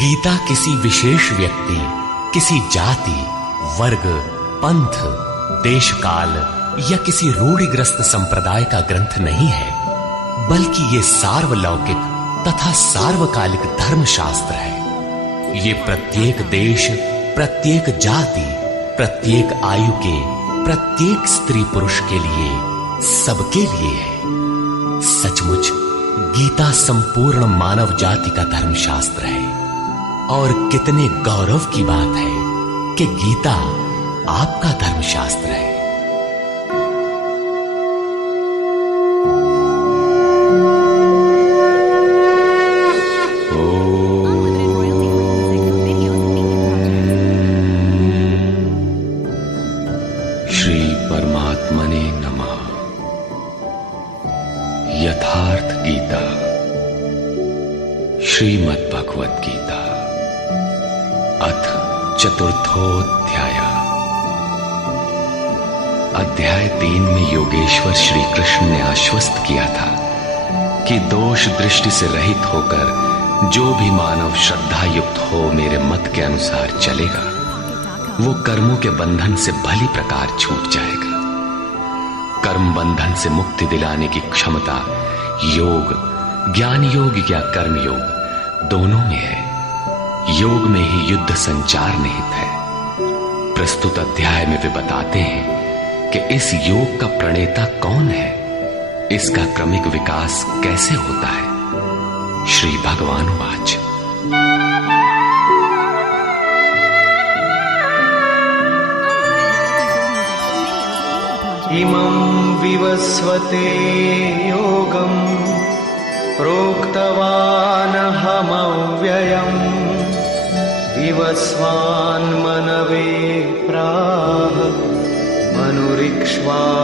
गीता किसी विशेष व्यक्ति, किसी जाति, वर्ग, पंथ, देश काल या किसी रूढ़िग्रस्त संप्रदाय का ग्रंथ नहीं है, बल्कि ये सार्वलौकिक तथा सार्वकालिक धर्मशास्त्र है। ये प्रत्येक देश, प्रत्येक जाति, प्रत्येक आयु के, प्रत्येक स्त्री पुरुष के लिए, सबके लिए है। सचमुच गीता संपूर्ण मानव जाति का धर्मशास्त्र है और कितने गौरव की बात है कि गीता आपका धर्मशास्त्र है। श्री परमात्मने नमः। यथार्थ गीता, श्रीमद् भगवत गीता, अथ चतुर्थोऽध्याय। अध्याय 3 में योगेश्वर श्री कृष्ण ने आश्वस्त किया था कि दोष दृष्टि से रहित होकर जो भी मानव श्रद्धा युक्त हो मेरे मत के अनुसार चलेगा, वो कर्मों के बंधन से भली प्रकार छूट जाएगा। कर्म बंधन से मुक्ति दिलाने की क्षमता योग, ज्ञान योग या कर्म योग दोनों में है। योग में ही युद्ध संचार निहित है। प्रस्तुत अध्याय में वे बताते हैं कि इस योग का प्रणेता कौन है, इसका क्रमिक विकास कैसे होता है। श्री भगवान वाच। इमं विवस्वते योगं प्रोक्तवान् अहमव्ययम् विवस्वान् मनवे प्राह मनुरिक्ष्वाकवे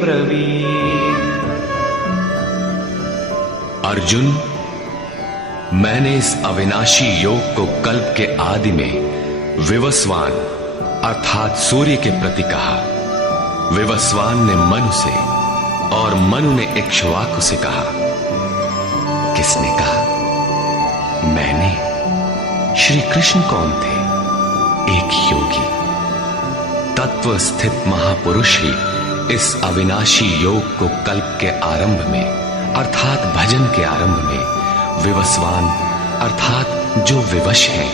ब्रवीत्। अर्जुन, मैंने इस अविनाशी योग को कल्प के आदि में विवस्वान अर्थात सूर्य के प्रति कहा। विवस्वान ने मनु से और मनु ने इक्ष्वाकु से कहा। किसने कहा? मैंने। श्री कृष्ण कौन थे? एक योगी, तत्व स्थित महापुरुष ही इस अविनाशी योग को कल्प के आरंभ में अर्थात भजन के आरंभ में विवस्वान अर्थात जो विवश हैं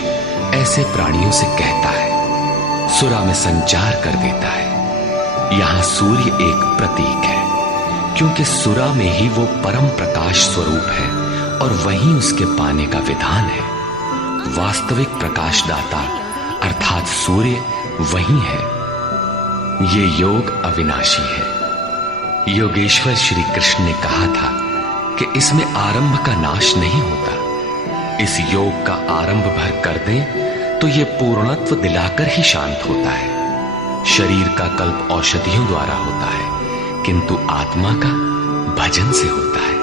ऐसे प्राणियों से कहता है, सुरा में संचार कर देता है। यहां सूर्य एक प्रतीक है, क्योंकि सुरा में ही वो परम प्रकाश स्वरूप है और वहीं उसके पाने का विधान है। वास्तविक प्रकाशदाता अर्थात सूर्य वहीं है। ये योग अविनाशी है। योगेश्वर श्री कृष्ण ने कहा था कि इसमें आरंभ का नाश नहीं होता। इस योग का आरंभ भर कर दें तो ये पूर्णत्व दिलाकर ही शांत होता है। शरीर का कल्प औषधियों द्वारा होता है, किंतु आत्मा का भजन से होता है।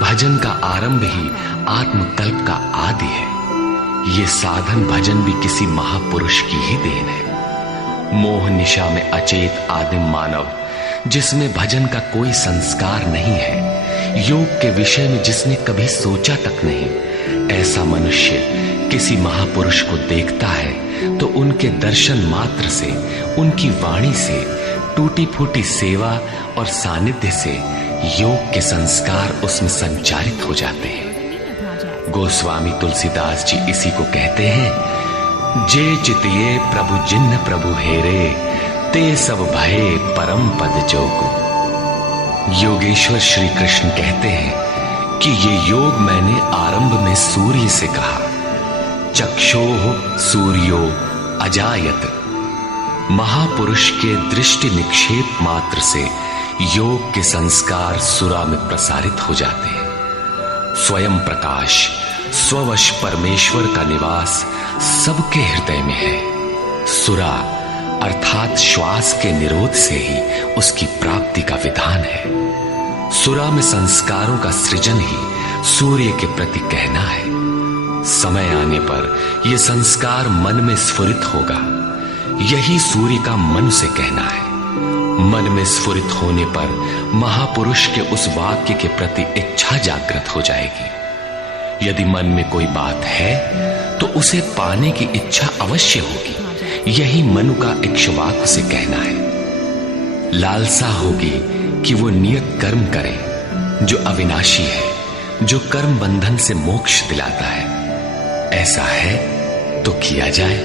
भजन का आरंभ ही आत्मकल्प का आदि है। ये साधन भजन भी किसी महापुरुष की ही देन है। मोह निशा में अचेत आदिम मानव, जिसमें भजन का कोई संस्कार नहीं है, योग के विषय में जिसने कभी सोचा तक नहीं, ऐसा मनुष्य किसी महापुरुष को देखता है तो उनके दर्शन मात्र से, उनकी वाणी से, टूटी फूटी सेवा और सानिध्य से योग के संस्कार उसमें संचारित हो जाते हैं। गोस्वामी तुलसीदास जी इसी को कहते हैं, जे चितिये प्रभु जिन्न प्रभु हेरे, ते सब भये परम पद जोगु। योगेश्वर श्री कृष्ण कहते हैं कि ये योग मैंने आरंभ में सूर्य से कहा। चक्षोः सूर्यो अजायत। महापुरुष के दृष्टि निक्षेप मात्र से योग के संस्कार सुरा में प्रसारित हो जाते हैं। स्वयं प्रकाश, स्ववश परमेश्वर का निवास सबके हृदय में है। सुरा अर्थात श्वास के निरोध से ही उसकी प्राप्ति का विधान है। सुरा में संस्कारों का सृजन ही सूर्य के प्रति कहना है। समय आने पर यह संस्कार मन में स्फुरित होगा। यही सूर्य का मन से कहना है। मन में स्फुरित होने पर महापुरुष के उस वाक्य के प्रति इच्छा जागृत हो जाएगी। यदि मन में कोई बात है तो उसे पाने की इच्छा अवश्य होगी। यही मनु का इक्ष्वाकु से कहना है। लालसा होगी कि वो नियत कर्म करे जो अविनाशी है, जो कर्म बंधन से मोक्ष दिलाता है। ऐसा है तो किया जाए,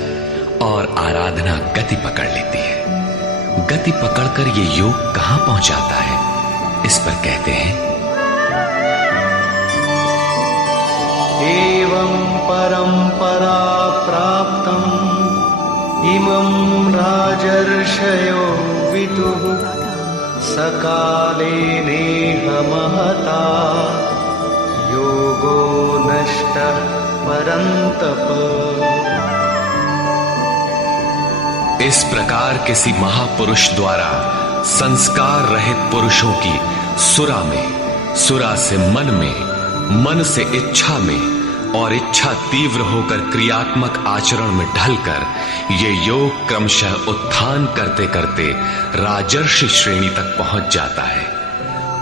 और आराधना गति पकड़ लेती है। गति पकड़कर ये योग कहां पहुंचाता है, इस पर कहते हैं, एवं परंपरा प्राप्तम् इमं राजर्षयो विदुः सकाले नेह महता योगो नष्टः परन्तप। इस प्रकार किसी महापुरुष द्वारा संस्कार रहित पुरुषों की सुरा में, सुरा से मन में, मन से इच्छा में, और इच्छा तीव्र होकर क्रियात्मक आचरण में ढलकर ये योग क्रमशः उत्थान करते करते राजर्षि श्रेणी तक पहुंच जाता है।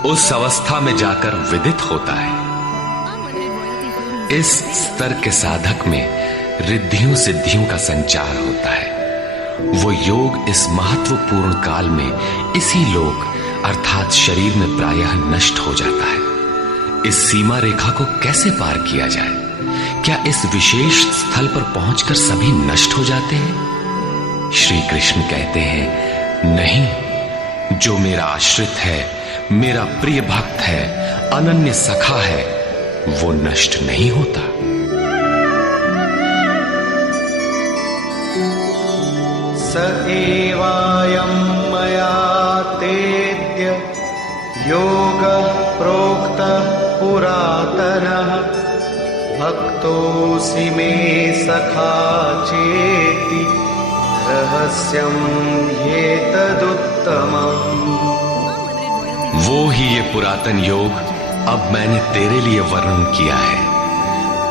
उस अवस्था में जाकर विदित होता है। इस स्तर के साधक में रिद्धियों सिद्धियों का संचार होता है। वो योग इस महत्वपूर्ण काल में इसी लोक अर्थात शरीर में प्रायः नष्ट हो जाता है। इस सीमा रेखा को कैसे पार किया जाए? क्या इस विशेष स्थल पर पहुंचकर सभी नष्ट हो जाते हैं? श्री कृष्ण कहते हैं, नहीं, जो मेरा आश्रित है, मेरा प्रिय भक्त है, अनन्य सखा है, वो नष्ट नहीं होता। स एवायं मया तेद्य योगः प्रोक्तः पुरातनः भक्तोऽसि मे सखा चेति रहस्यं ह्येतदुत्तमम्। वो ही ये पुरातन योग अब मैंने तेरे लिए वर्णन किया है,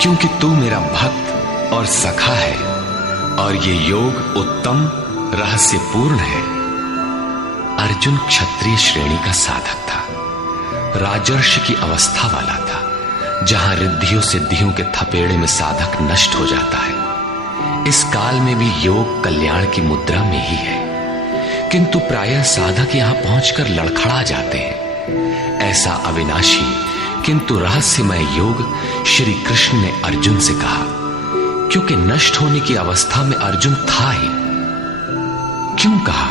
क्योंकि तू मेरा भक्त और सखा है, और ये योग उत्तम रहस्यपूर्ण है। अर्जुन क्षत्रिय श्रेणी का साधक था, राजर्षि की अवस्था वाला था, जहां रिद्धियों सिद्धियों के थपेड़े में साधक नष्ट हो जाता है। इस काल में भी योग कल्याण की मुद्रा में ही है, किंतु प्रायः साधक यहां पहुंचकर लड़खड़ा जाते हैं। ऐसा अविनाशी किंतु रहस्यमय योग श्री कृष्ण ने अर्जुन से कहा, क्योंकि नष्ट होने की अवस्था में अर्जुन था ही। क्यों कहा?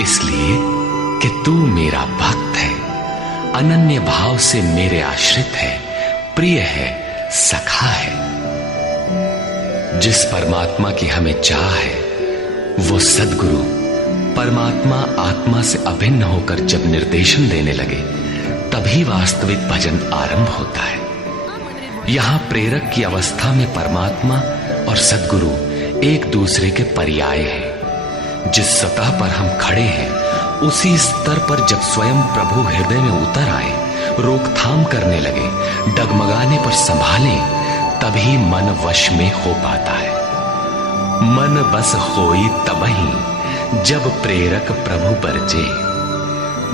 इसलिए कि तू मेरा भक्त है, अनन्य भाव से मेरे आश्रित है, प्रिय है, सखा है। जिस परमात्मा की हमें चाह है, वो सद्गुरु परमात्मा आत्मा से अभिन्न होकर जब निर्देशन देने लगे, तभी वास्तविक भजन आरंभ होता है। यहां प्रेरक की अवस्था में परमात्मा और सद्गुरु एक दूसरे के पर्याय हैं। जिस सतह पर हम खड़े हैं, उसी स्तर पर जब स्वयं प्रभु हृदय में उतर आए, रोकथाम करने लगे, डगमगाने पर संभालें, तभी मन वश में हो पाता है। मन बस होई तबही जब प्रेरक प्रभु बरजे।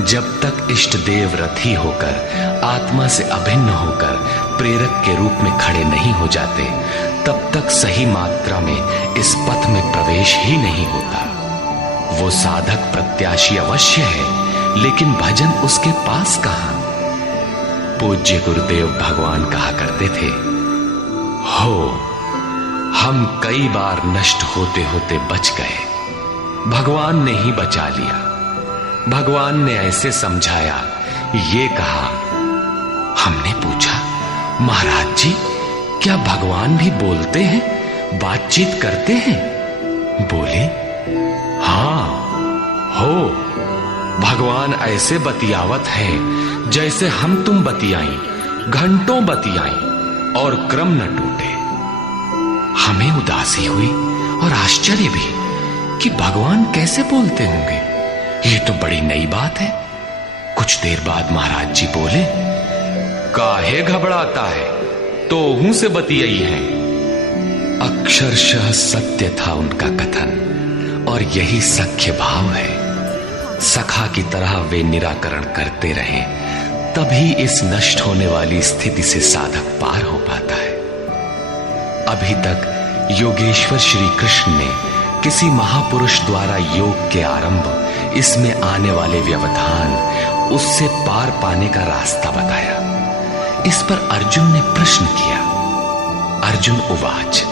जब तक इष्ट देव रथी होकर आत्मा से अभिन्न होकर प्रेरक के रूप में खड़े नहीं हो जाते, तब तक सही मात्रा में इस पथ में प्रवेश ही नहीं होता। वो साधक प्रत्याशी अवश्य है, लेकिन भजन उसके पास कहां? पूज्य गुरुदेव भगवान कहा करते थे, हो हम कई बार नष्ट होते होते बच गए, भगवान ने ही बचा लिया। भगवान ने ऐसे समझाया, ये कहा। हमने पूछा, महाराज जी, क्या भगवान भी बोलते हैं, बातचीत करते हैं? बोले, हाँ हो, भगवान ऐसे बतियावत हैं जैसे हम तुम बतियाई, घंटों बतियाई और क्रम न टूटे। हमें उदासी हुई और आश्चर्य भी कि भगवान कैसे बोलते होंगे, ये तो बड़ी नई बात है। कुछ देर बाद महाराज जी बोले, काहे घबराता है, तो हूं से बतियाई है। अक्षरशः सत्य था उनका कथन, और यही सख्य भाव है। सखा की तरह वे निराकरण करते रहे, तभी इस नष्ट होने वाली स्थिति से साधक पार हो पाता है। अभी तक योगेश्वर श्री कृष्ण ने किसी महापुरुष द्वारा योग के आरंभ, इसमें आने वाले व्यवधान, उससे पार पाने का रास्ता बताया। इस पर अर्जुन ने प्रश्न किया। अर्जुन उवाच,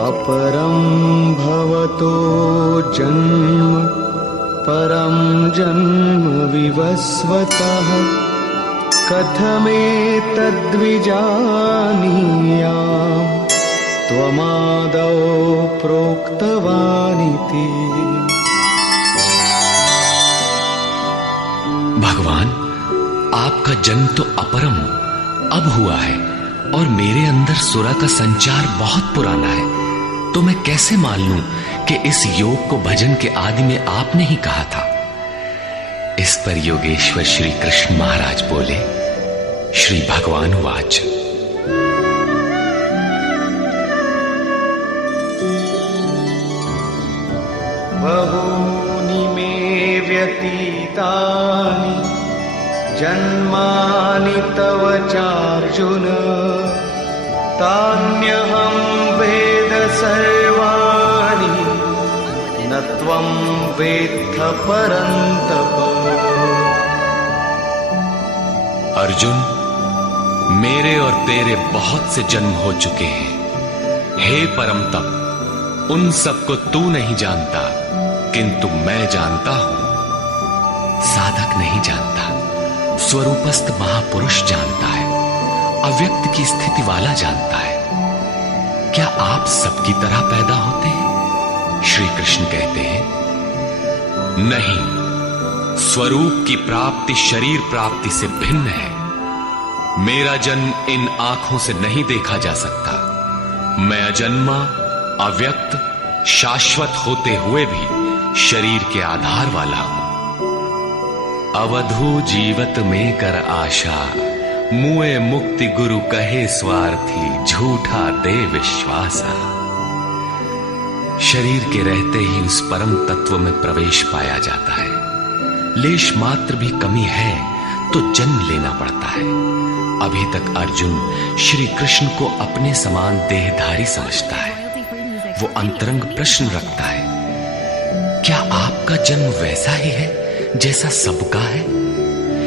अपरं भवतो जन्म परं जन्म विवस्वतः कथमेतद्विजानीयाम् त्वमादौ प्रोक्तवानिति। भगवान, आपका जन्म तो अपरम अब हुआ है और मेरे अंदर सुरा का संचार बहुत पुराना है, तो मैं कैसे मान लूं कि इस योग को भजन के आदि में आपने ही कहा था। इस पर योगेश्वर श्री कृष्ण महाराज बोले। श्री भगवान वाच, बहूनि मे व्यतीतानि जन्मानि तव चार्जुन तान्यहं वेद सर्वाणि न त्वं वेत्थ परन्तप। अर्जुन, मेरे और तेरे बहुत से जन्म हो चुके हैं। हे परम तप, उन सबको तू नहीं जानता, किंतु मैं जानता हूं। साधक नहीं जानता, स्वरूपस्थ महापुरुष जानता है, अव्यक्त की स्थिति वाला जानता है। क्या आप सबकी तरह पैदा होते हैं? श्री कृष्ण कहते हैं, नहीं, स्वरूप की प्राप्ति शरीर प्राप्ति से भिन्न है। मेरा जन्म इन आंखों से नहीं देखा जा सकता। मैं अजन्मा, अव्यक्त, शाश्वत होते हुए भी शरीर के आधार वाला हूं। अवधू जीवत में कर आशा, मुए मुक्ति गुरु कहे स्वार्थी, झूठा दे विश्वासा। शरीर के रहते ही उस परम तत्व में प्रवेश पाया जाता है। लेश मात्र भी कमी है तो जन्म लेना पड़ता है। अभी तक अर्जुन श्री कृष्ण को अपने समान देहधारी समझता है। वो अंतरंग प्रश्न रखता है, क्या आपका जन्म वैसा ही है जैसा सबका है?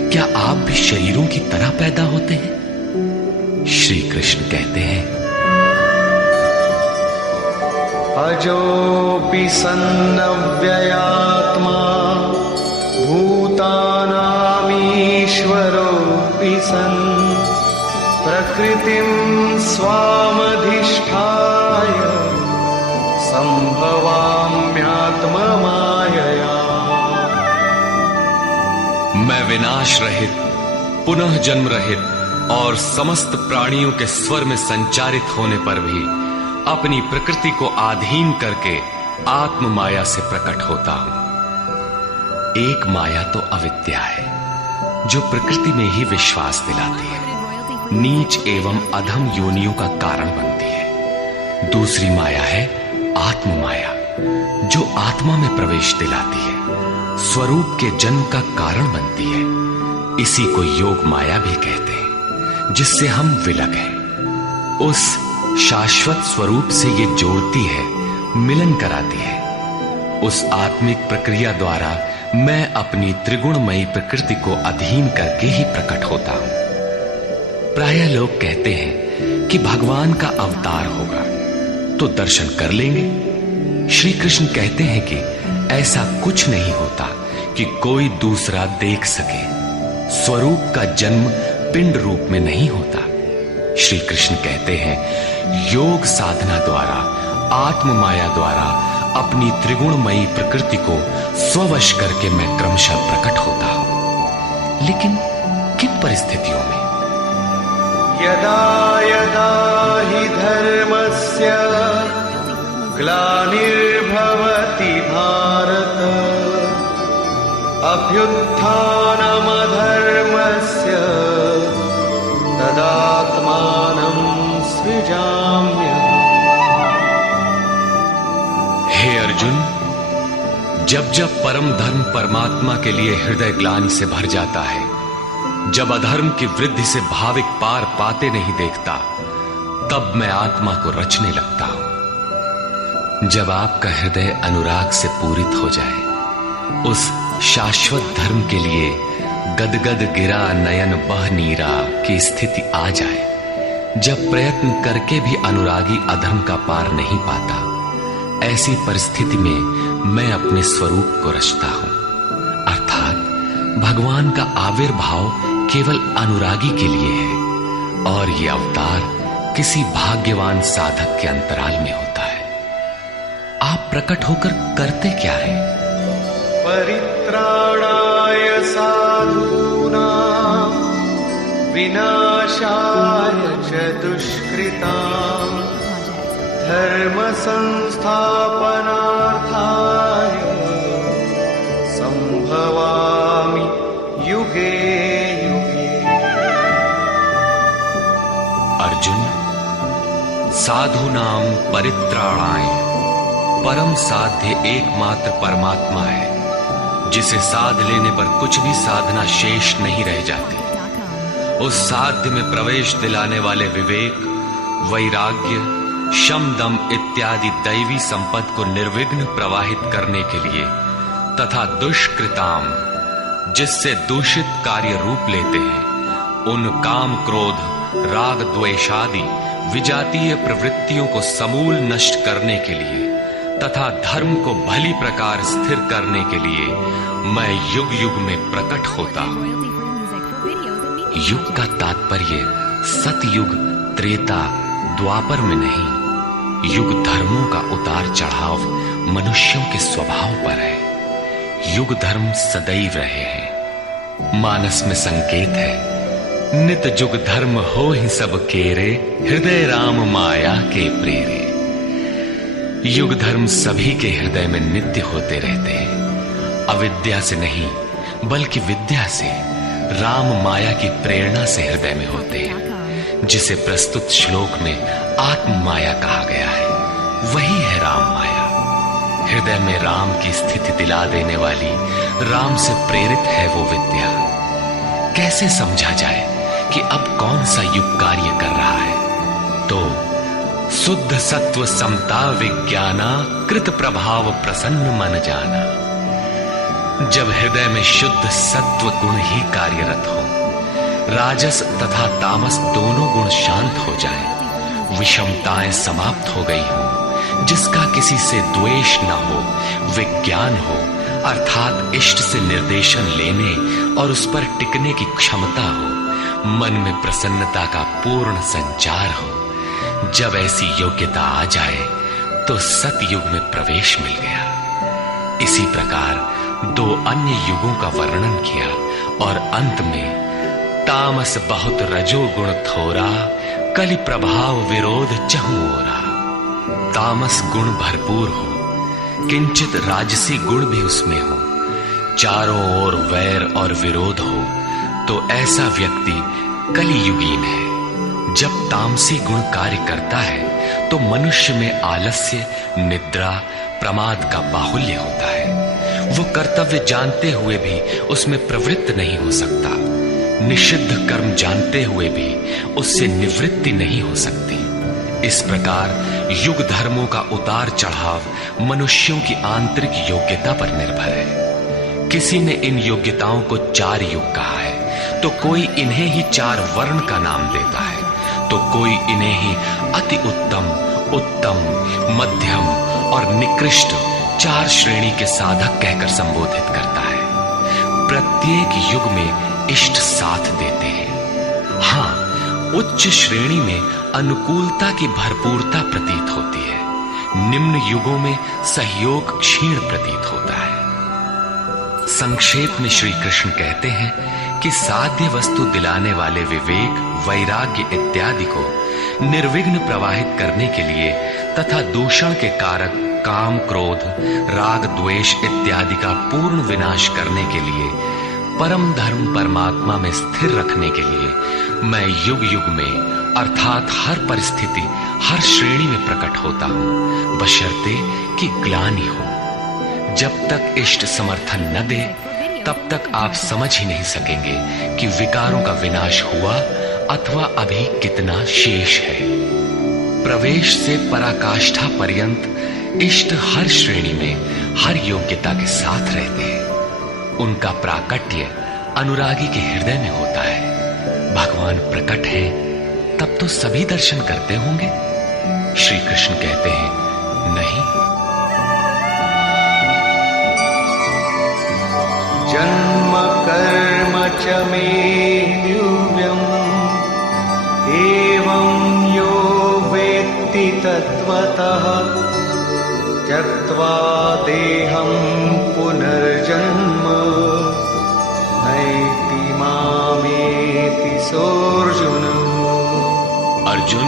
क्या आप भी शरीरों की तरह पैदा होते हैं? श्री कृष्ण कहते हैं, अजोऽपि सन्नव्ययात्मा भूतानामीश्वरोऽपि सन् प्रकृतिं स्वामधिष्ठाय संभवाम्यात्ममायया। मैं विनाश रहित, पुनः जन्म रहित और समस्त प्राणियों के स्वर में संचारित होने पर भी अपनी प्रकृति को अधीन करके आत्म माया से प्रकट होता हूं। एक माया तो अविद्या है, जो प्रकृति में ही विश्वास दिलाती है, नीच एवं अधम योनियों का कारण बनती है। दूसरी माया है आत्म माया, जो आत्मा में प्रवेश दिलाती है, स्वरूप के जन्म का कारण बनती है। इसी को योग माया भी कहते हैं, जिससे हम विलग हैं। उस शाश्वत स्वरूप से ये जोड़ती है, मिलन कराती है। उस आत्मिक प्रक्रिया द्वारा मैं अपनी त्रिगुणमयी प्रकृति को अधीन करके ही प्रकट होता हूं। प्रायः लोग कहते हैं कि भगवान का अवतार होगा तो दर्शन कर लेंगे। श्री कृष्ण कहते हैं कि ऐसा कुछ नहीं होता कि कोई दूसरा देख सके। स्वरूप का जन्म पिंड रूप में नहीं होता। श्री कृष्ण कहते हैं, योग साधना द्वारा, आत्म माया द्वारा अपनी त्रिगुणमयी प्रकृति को स्ववश करके मैं क्रमशः प्रकट होता हूं। लेकिन किन परिस्थितियों में? यदा यदा हि धर्मस्य ग्लानिर्भवति भारत अभ्युत्थानमधर्मस्य तदात्मानं सृजाम्यहम्। हे अर्जुन, जब जब परम धर्म परमात्मा के लिए हृदय ग्लानि से भर जाता है, जब अधर्म की वृद्धि से भाविक पार पाते नहीं देखता, तब मैं आत्मा को रचने लगता हूं। जब आपका हृदय अनुराग से पूरित हो जाए, उस शाश्वत धर्म के लिए गदगद गिरा नयन बह नीरा की स्थिति आ जाए, जब प्रयत्न करके भी अनुरागी अधर्म का पार नहीं पाता, ऐसी परिस्थिति में मैं अपने स्वरूप को रचता हूं। अर्थात भगवान का आविर्भाव केवल अनुरागी के लिए है और ये अवतार किसी भाग्यवान साधक के अंतराल में होता है। आप प्रकट होकर करते क्या है? परित्राणाय साधूनां विनाशाय च दुष्कृतां धर्म संस्थापनार्थाय संभवामि युगे युगे। अर्जुन, साधूनां परित्राणाय परम साध्य एकमात्र परमात्मा है, जिसे साध लेने पर कुछ भी साधना शेष नहीं रह जाती। उस साध्य में प्रवेश दिलाने वाले विवेक, वैराग्य, शम दम इत्यादि दैवी संपद को निर्विघ्न प्रवाहित करने के लिए तथा दुष्कृताम, जिससे दूषित कार्य रूप लेते हैं, उन काम क्रोध राग द्वेषादि विजातीय प्रवृत्तियों को समूल नष्ट करने के लिए तथा धर्म को भली प्रकार स्थिर करने के लिए मैं युग युग में प्रकट होता हूं। युग का तात्पर्य सतयुग, त्रेता, द्वापर में नहीं। युग धर्मों का उतार चढ़ाव मनुष्यों के स्वभाव पर है। युग धर्म सदैव रहे हैं। मानस में संकेत है, नित जुग धर्म हो ही सब केरे, हृदय राम माया के प्रेरे। युग धर्म सभी के हृदय में नित्य होते रहते हैं। अविद्या से नहीं बल्कि विद्या से, राम माया की प्रेरणा से हृदय में होते हैं, जिसे प्रस्तुत श्लोक में आत्म माया कहा गया है। वही है राम माया। हृदय में राम की स्थिति दिला देने वाली, राम से प्रेरित है वो विद्या। कैसे समझा जाए कि अब कौन सा युग कार्य कर रहा है? तो शुद्ध सत्व समता विज्ञाना, कृत प्रभाव प्रसन्न मन जाना। जब हृदय में शुद्ध सत्व गुण ही कार्यरत हो, राजस तथा तामस दोनों गुण शांत हो जाएं, विषमताएं समाप्त हो गई हो, जिसका किसी से द्वेष न हो, विज्ञान हो, अर्थात इष्ट से निर्देशन लेने और उस पर टिकने की क्षमता हो, मन में प्रसन्नता का पूर्ण संचार हो। जब ऐसी योग्यता आ जाए तो सतयुग में प्रवेश मिल गया। इसी प्रकार दो अन्य युगों का वर्णन किया और अंत में तामस बहुत रजो गुण थोरा, कलि प्रभाव विरोध चहु ओरा। तामस गुण भरपूर हो, किंचित राजसी गुण भी उसमें हो, चारों ओर वैर और विरोध हो, तो ऐसा व्यक्ति कलियुगीन है। जब तामसी गुण कार्य करता है तो मनुष्य में आलस्य, निद्रा, प्रमाद का बाहुल्य होता है। वो कर्तव्य जानते हुए भी उसमें प्रवृत्त नहीं हो सकता, निषिद्ध कर्म जानते हुए भी उससे निवृत्ति नहीं हो सकती। इस प्रकार युग धर्मों का उतार चढ़ाव मनुष्यों की आंतरिक योग्यता पर निर्भर है। किसी ने इन योग्यताओं को 4 युग कहा है, तो कोई इन्हें ही 4 वर्ण का नाम देता है, तो कोई इन्हें ही अति उत्तम, उत्तम, मध्यम और निकृष्ट 4 श्रेणी के साधक कहकर संबोधित करता है। प्रत्येक युग में इष्ट साथ देते हैं। हाँ, उच्च श्रेणी में अनुकूलता की भरपूरता प्रतीत होती है, निम्न युगों में सहयोग क्षीण प्रतीत होता है। संक्षेप में श्री कृष्ण कहते हैं कि साध्य वस्तु दिलाने वाले विवेक, वैराग्य इत्यादि को निर्विघ्न प्रवाहित करने के लिए तथा दूषण के कारक काम, क्रोध, राग, द्वेष इत्यादि का पूर्ण विनाश करने के लिए, परम धर्म परमात्मा में स्थिर रखने के लिए मैं युग युग में अर्थात हर परिस्थिति, हर श्रेणी में प्रकट होता हूं, बशर्ते कि ग्लानि हो। जब तक इष्ट समर्थन न दे तब तक आप समझ ही नहीं सकेंगे कि विकारों का विनाश हुआ अथवा अभी कितना शेष है। प्रवेश से पराकाष्ठा पर्यंत इष्ट हर श्रेणी में हर योग्यता के साथ रहते हैं। उनका प्राकट्य अनुरागी के हृदय में होता है। भगवान प्रकट है तब तो सभी दर्शन करते होंगे। श्री कृष्ण कहते हैं नहीं। जन्म कर्म च मे दिव्यम् एवं यो वेत्ति तत्त्वतः त्यक्त्वा देहं पुनर्जन्म नैति मामेति सोऽर्जुन। अर्जुन,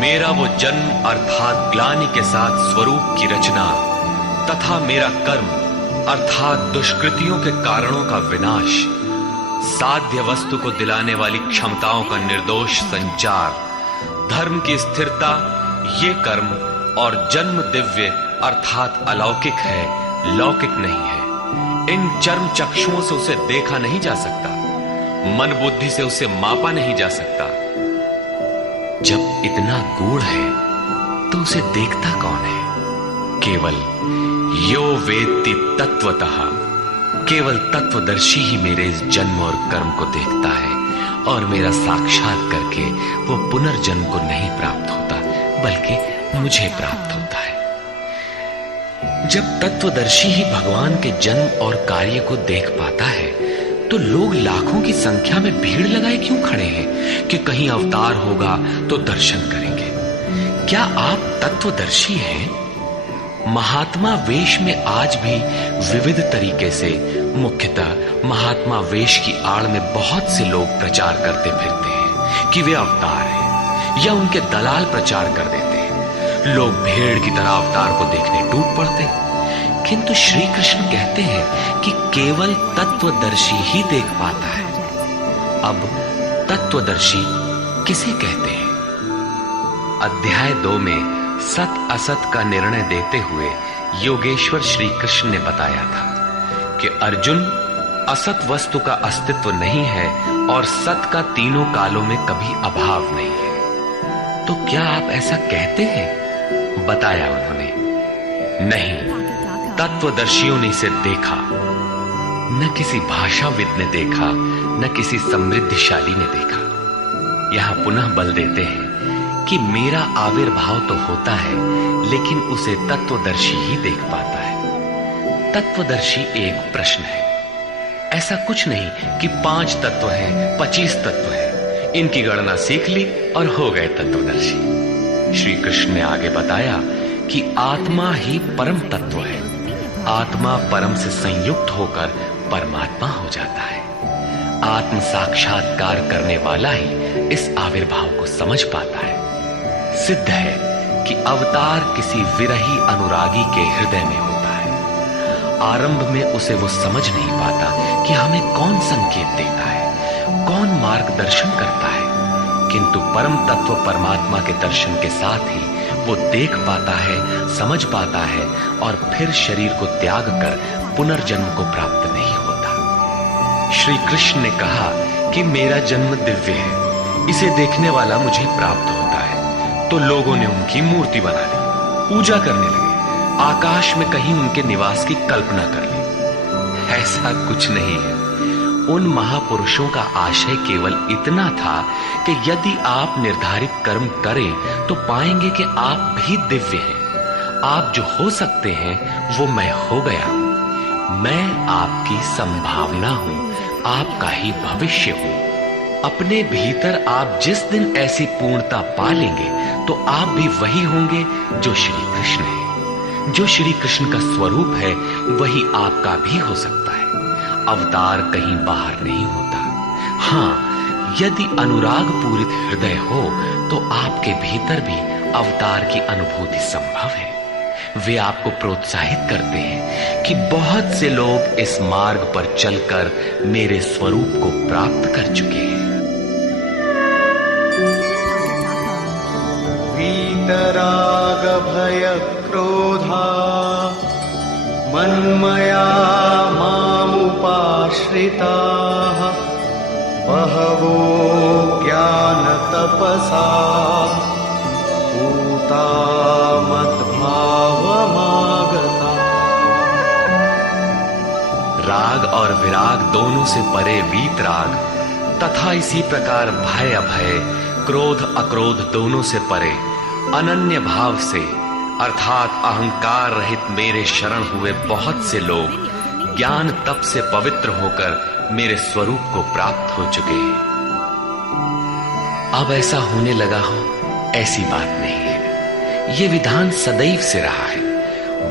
मेरा वो जन्म अर्थात ग्लानि के साथ स्वरूप की रचना तथा मेरा कर्म अर्थात दुष्कृतियों के कारणों का विनाश, साध्य वस्तु को दिलाने वाली क्षमताओं का निर्दोष संचार, धर्म की स्थिरता, ये कर्म और जन्म दिव्य अर्थात अलौकिक है, लौकिक नहीं है। इन चर्म चक्षुओं से उसे देखा नहीं जा सकता, मन बुद्धि से उसे मापा नहीं जा सकता। जब इतना गूढ़ है तो उसे देखता कौन है? केवल यो वेत्ति तत्वतः, केवल तत्वदर्शी ही मेरे इस जन्म और कर्म को देखता है और मेरा साक्षात करके वो पुनर्जन्म को नहीं प्राप्त होता बल्कि मुझे प्राप्त होता है। जब तत्वदर्शी ही भगवान के जन्म और कार्य को देख पाता है तो लोग लाखों की संख्या में भीड़ लगाए क्यों खड़े हैं कि कहीं अवतार होगा तो दर्शन करेंगे। क्या आप तत्वदर्शी हैं? महात्मा वेश में आज भी विविध तरीके से, मुख्यतः महात्मा वेश की आड़ में बहुत से लोग प्रचार करते फिरते हैं कि वे अवतार हैं, या उनके दलाल प्रचार कर देते हैं। लोग भेड़ की तरह अवतार को देखने टूट पड़ते हैं। किंतु श्री कृष्ण कहते हैं कि केवल तत्वदर्शी ही देख पाता है। अब तत्वदर्शी किसे कहते हैं? अध्याय 2 में सत असत का निर्णय देते हुए योगेश्वर श्री कृष्ण ने बताया था कि अर्जुन, असत वस्तु का अस्तित्व नहीं है और सत का तीनों कालों में कभी अभाव नहीं है। तो क्या आप ऐसा कहते हैं? बताया उन्होंने, नहीं, तत्वदर्शियों ने इसे देखा, न किसी भाषाविद ने देखा, न किसी समृद्धिशाली ने देखा। यहां पुनः बल देते हैं कि मेरा आविर्भाव तो होता है लेकिन उसे तत्वदर्शी ही देख पाता है। तत्वदर्शी एक प्रश्न है। ऐसा कुछ नहीं कि 5 तत्व हैं, 25 तत्व हैं, इनकी गणना सीख ली और हो गए तत्वदर्शी। श्री कृष्ण ने आगे बताया कि आत्मा ही परम तत्व है। आत्मा परम से संयुक्त होकर परमात्मा हो जाता है। आत्म साक्षात्कार करने वाला ही इस आविर्भाव को समझ पाता है। सिद्ध है कि अवतार किसी विरही अनुरागी के हृदय में होता है। आरंभ में उसे वो समझ नहीं पाता कि हमें कौन संकेत देता है, कौन मार्गदर्शन करता है, किंतु परम तत्व परमात्मा के दर्शन के साथ ही वो देख पाता है, समझ पाता है और फिर शरीर को त्याग कर पुनर्जन्म को प्राप्त नहीं होता। श्री कृष्ण ने कहा कि मेरा जन्म दिव्य है, इसे देखने वाला मुझे प्राप्त होता है। तो लोगों ने उनकी मूर्ति बना ली, पूजा करने लगे, आकाश में कहीं उनके निवास की कल्पना कर ली। ऐसा कुछ नहीं है। उन महापुरुषों का आशय केवल इतना था कि यदि आप निर्धारित कर्म करें तो पाएंगे कि आप भी दिव्य हैं। आप जो हो सकते हैं वो मैं हो गया। मैं आपकी संभावना हूं, आपका ही भविष्य हूं। अपने भीतर आप जिस दिन ऐसी पूर्णता पा लेंगे तो आप भी वही होंगे जो श्री कृष्ण है। जो श्री कृष्ण का स्वरूप है वही आपका भी हो सकता है। अवतार कहीं बाहर नहीं होता। हाँ, यदि अनुराग पूरित हृदय हो तो आपके भीतर भी अवतार की अनुभूति संभव है। वे आपको प्रोत्साहित करते हैं कि बहुत से लोग इस मार्ग पर चलकर मेरे स्वरूप को प्राप्त कर चुके हैं। वीतराग भय क्रोधा मन्मया मामुपाश्रिताः बहवो ज्ञानतपसा पूता मद्भावमागता। राग और विराग दोनों से परे वीतराग तथा इसी प्रकार भय अभय, क्रोध अक्रोध दोनों से परे अनन्य भाव से अर्थात अहंकार रहित मेरे शरण हुए बहुत से लोग ज्ञान तप से पवित्र होकर मेरे स्वरूप को प्राप्त हो चुके हैं। अब ऐसा होने लगा हो ऐसी बात नहीं है, ये विधान सदैव से रहा है।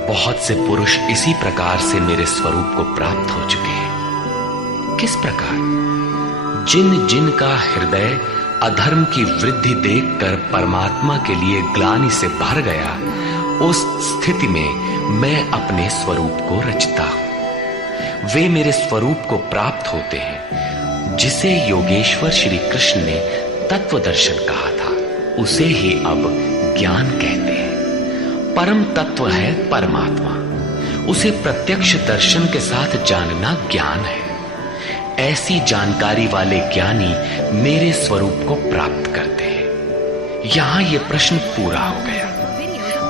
बहुत से पुरुष इसी प्रकार से मेरे स्वरूप को प्राप्त हो चुके हैं। किस प्रकार? जिन जिन का हृदय अधर्म की वृद्धि देखकर परमात्मा के लिए ग्लानि से भर गया, उस स्थिति में मैं अपने स्वरूप को रचता हूं। वे मेरे स्वरूप को प्राप्त होते हैं, जिसे योगेश्वर श्री कृष्ण ने तत्व दर्शन कहा था, उसे ही अब ज्ञान कहते हैं। परम तत्व है परमात्मा, उसे प्रत्यक्ष दर्शन के साथ जानना ज्ञान है। ऐसी जानकारी वाले ज्ञानी मेरे स्वरूप को प्राप्त करते हैं। यहां यह प्रश्न पूरा हो गया।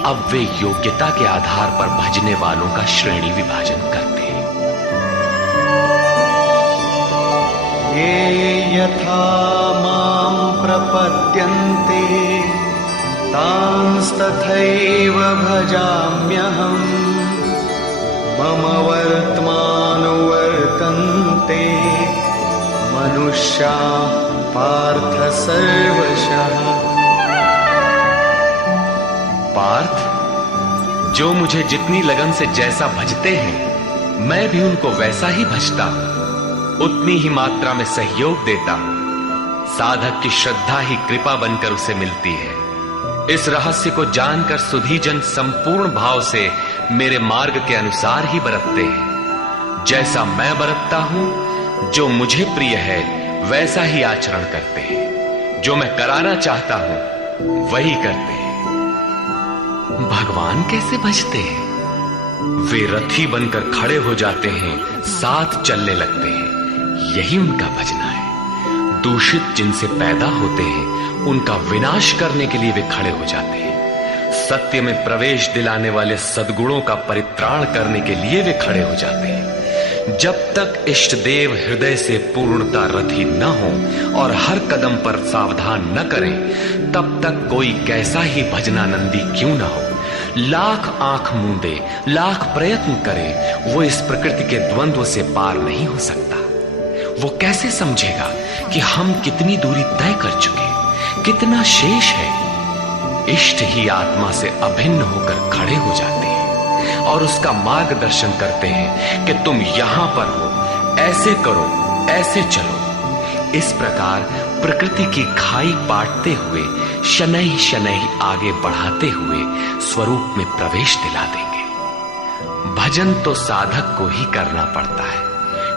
अब वे योग्यता के आधार पर भजने वालों का श्रेणी विभाजन करते हैं। ये यथा मां प्रपद्यन्ते तांस्तथैव भजाम्यहम् मम वर्त्मानुवर्तन्ते मनुष्याः पार्थ सर्वशः। पार्थ, जो मुझे जितनी लगन से जैसा भजते हैं, मैं भी उनको वैसा ही भजता हूं, उतनी ही मात्रा में सहयोग देता हूं। साधक की श्रद्धा ही कृपा बनकर उसे मिलती है। इस रहस्य को जानकर सुधी जन संपूर्ण भाव से मेरे मार्ग के अनुसार ही बरतते हैं। जैसा मैं बरतता हूं, जो मुझे प्रिय है वैसा ही आचरण करते हैं। जो मैं कराना चाहता हूं वही करते हैं। भगवान कैसे भजते हैं? वे रथी बनकर खड़े हो जाते हैं, साथ चलने लगते हैं, यही उनका भजना है। दूषित जिनसे पैदा होते हैं, उनका विनाश करने के लिए वे खड़े हो जाते हैं। सत्य में प्रवेश दिलाने वाले सद्गुणों का परित्राण करने के लिए वे खड़े हो जाते हैं। जब तक इष्ट देव हृदय से पूर्णता रथी न हो और हर कदम पर सावधान न करें, तब तक कोई कैसा ही भजनानंदी क्यों न हो, लाख आंख मूंदे, लाख प्रयत्न करे, वो इस प्रकृति के द्वंद्व से पार नहीं हो सकता। वो कैसे समझेगा कि हम कितनी दूरी तय कर चुके, कितना शेष है। इष्ट ही आत्मा से अभिन्न होकर खड़े हो जाते हैं और उसका मार्गदर्शन करते हैं कि तुम यहां पर हो, ऐसे करो, ऐसे चलो। इस प्रकार प्रकृति की खाई पाटते हुए शनैः शनैः आगे बढ़ाते हुए स्वरूप में प्रवेश दिला देंगे। भजन तो साधक को ही करना पड़ता है,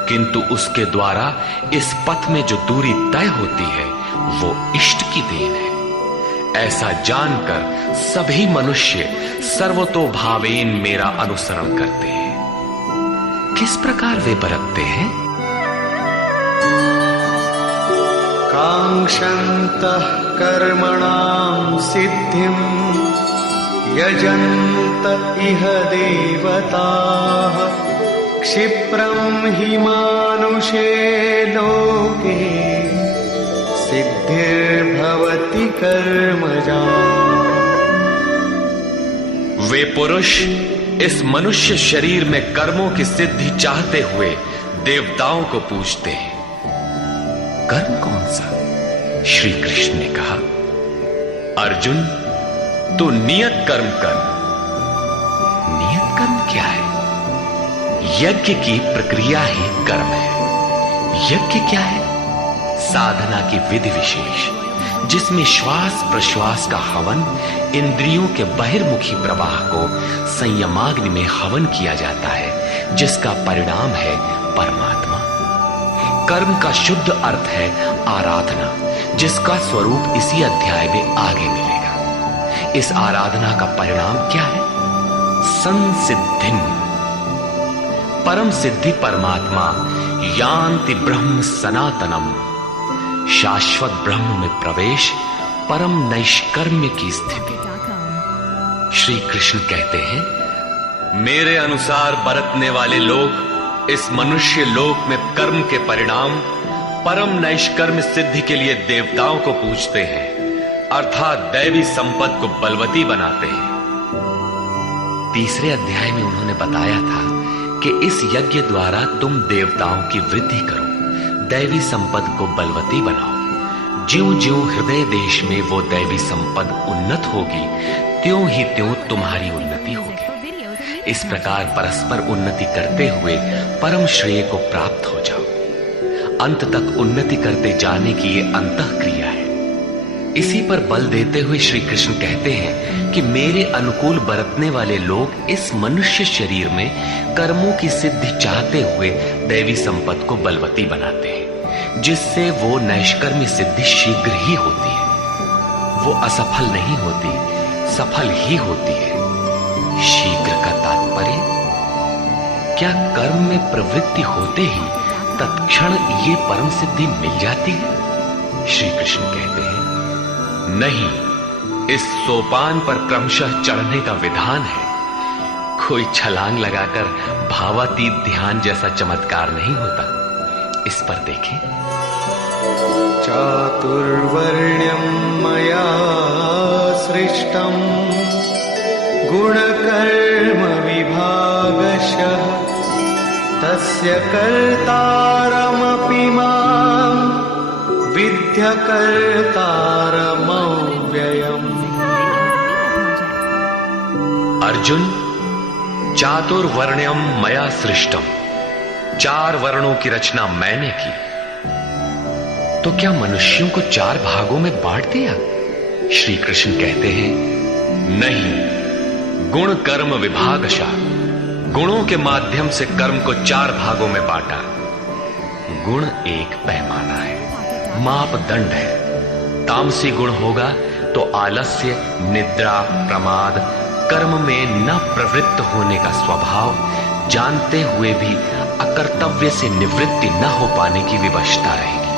किंतु उसके द्वारा इस पथ में जो दूरी तय होती है वो इष्ट की देन है। ऐसा जानकर सभी मनुष्य सर्वतोभावेन मेरा अनुसरण करते हैं। किस प्रकार वे बरतते हैं? कांक्षन्तः कर्मणां सिद्धिं यजन्त इह देवताः क्षिप्रं हि मानुषे लोके सिद्धिर्भवति कर्मजा। वे पुरुष इस मनुष्य शरीर में कर्मों की सिद्धि चाहते हुए देवताओं को पूजते हैं। कर्म कौन सा? श्री कृष्ण ने कहा, अर्जुन तू नियत कर्म कर। नियत कर्म क्या है? यज्ञ की प्रक्रिया ही कर्म है। यज्ञ क्या है? साधना की विधि विशेष, जिसमें श्वास प्रश्वास का हवन, इंद्रियों के बहिर्मुखी प्रवाह को संयमाग्नि में हवन किया जाता है, जिसका परिणाम है परमात्मा। कर्म का शुद्ध अर्थ है आराधना, जिसका स्वरूप इसी अध्याय में आगे मिलेगा। इस आराधना का परिणाम क्या है? संसिद्धिम, परम सिद्धि परमात्मा यान्ति ब्रह्म सनातनम, शाश्वत ब्रह्म में प्रवेश, परम नैष्कर्म्य की स्थिति। श्री कृष्ण कहते हैं, मेरे अनुसार बरतने वाले लोग इस मनुष्य लोक में कर्म के परिणाम परम नैष्कर्म्य सिद्धि के लिए देवताओं को पूजते हैं, अर्थात दैवी संपद को बलवती बनाते हैं। तीसरे अध्याय में उन्होंने बताया था कि इस यज्ञ द्वारा तुम देवताओं की वृद्धि करो, दैवी संपद को बलवती बनाओ। ज्यों-ज्यों हृदय देश में वो दैवी संपद उन्नत होगी, त्यों ही त्यों तुम्हारी उन्नति होगी। इस प्रकार परस्पर उन्नति करते हुए परम श्रेय को प्राप्त हो जाओ। अंत तक उन्नति करते जाने की ये अंतःक्रिया है। इसी पर बल देते हुए श्री कृष्ण कहते हैं कि मेरे अनुकूल बरतने वाले लोग इस मनुष्य शरीर में कर्मों की सिद्धि चाहते हुए दैवी संपद को बलवती बनाते हैं, जिससे वो नैष्कर्म्य सिद्धि शीघ्र ही होती है। वो असफल नहीं होती, सफल ही होती है। शीघ्र का तात्पर्य, क्या कर्म में प्रवृत्ति होते ही तत्क्षण ये परम सिद्धि मिल जाती है? श्री कृष्ण कहते हैं, नहीं, इस सोपान पर क्रमशः चढ़ने का विधान है। कोई छलांग लगाकर भावातीत ध्यान जैसा चमत्कार नहीं होता। इस पर देखें, चातुर्वर्ण्यं मया सृष्टं गुणकर्म विभागशः तस्य कर्तारमपि मां विद्य कर्तारमव्ययम्। अर्जुन, चातुर्वर्ण्यम मया सृष्टम, 4 वर्णों की रचना मैंने की। तो क्या मनुष्यों को 4 भागों में बांट दिया? श्री कृष्ण कहते हैं, नहीं, गुण कर्म विभागशः, गुणों के माध्यम से कर्म को 4 भागों में बांटा। गुण एक पैमाना है, मापदंड है। तामसी गुण होगा तो आलस्य, निद्रा, प्रमाद, कर्म में न प्रवृत्त होने का स्वभाव, जानते हुए भी अकर्तव्य से निवृत्ति न हो पाने की विवशता रहेगी।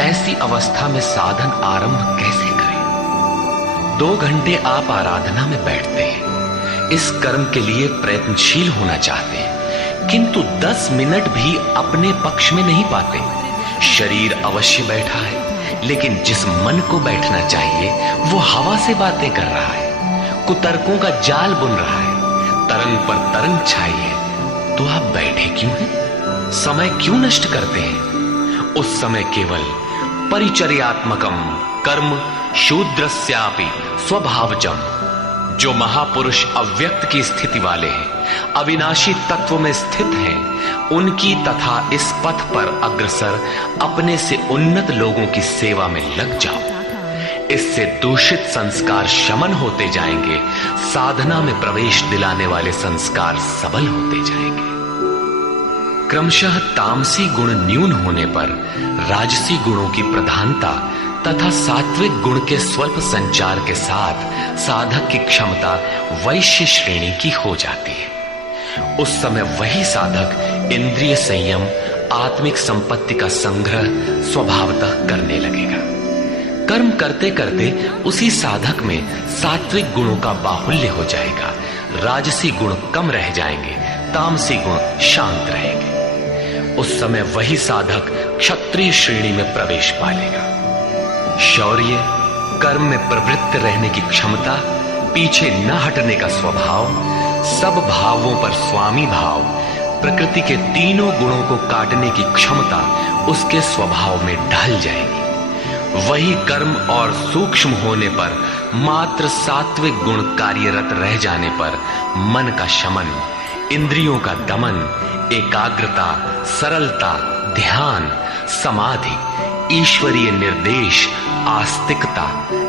ऐसी अवस्था में साधन आरंभ कैसे करें? 2 घंटे आप आराधना में बैठते हैं, इस कर्म के लिए प्रयत्नशील होना चाहते हैं, किंतु 10 मिनट भी अपने पक्ष में नहीं पाते। शरीर अवश्य बैठा है, लेकिन जिस मन को बैठना चाहिए वो हवा से बातें कर रहा है, कुतर्कों का जाल बुन रहा है, तरंग पर तरंग छाई है। तो आप बैठे क्यों हैं? समय क्यों नष्ट करते हैं? उस समय केवल परिचर्यात्मकम कर्म शूद्रस्यापि स्वभावजम, जो महापुरुष अव्यक्त की स्थिति वाले हैं, अविनाशी तत्व में स्थित हैं, उनकी तथा इस पथ पर अग्रसर अपने से उन्नत लोगों की सेवा में लग जाओ। इससे दूषित संस्कार शमन होते जाएंगे, साधना में प्रवेश दिलाने वाले संस्कार सबल होते जाएंगे। क्रमशः तामसी गुण न्यून होने पर राजसी गुणों की प्रधानता तथा सात्विक गुण के स्वल्प संचार के साथ साधक की क्षमता वैश्य श्रेणी की हो जाती है। उस समय वही साधक इंद्रिय संयम, आत्मिक संपत्ति का संग्रह स्वभावतः करने लगेगा। कर्म करते करते उसी साधक में सात्विक गुणों का बाहुल्य हो जाएगा, राजसी गुण कम रह जाएंगे, तामसी गुण शांत रहेंगे। उस समय वही साधक क्षत्रिय श्रेणी में प्रवेश पालेगा। शौर्य, कर्म में प्रवृत्त रहने की क्षमता, पीछे न हटने का स्वभाव, सब भावों पर स्वामी भाव, प्रकृति के तीनों गुणों को काटने की क्षमता उसके स्वभाव में ढल जाएगी। वही कर्म और सूक्ष्म होने पर मात्र सात्विक गुण कार्यरत रह जाने पर मन का शमन, इंद्रियों का दमन, एकाग्रता, सरलता, ध्यान, समाधि, ईश्वरीय निर्देश, आस्तिकता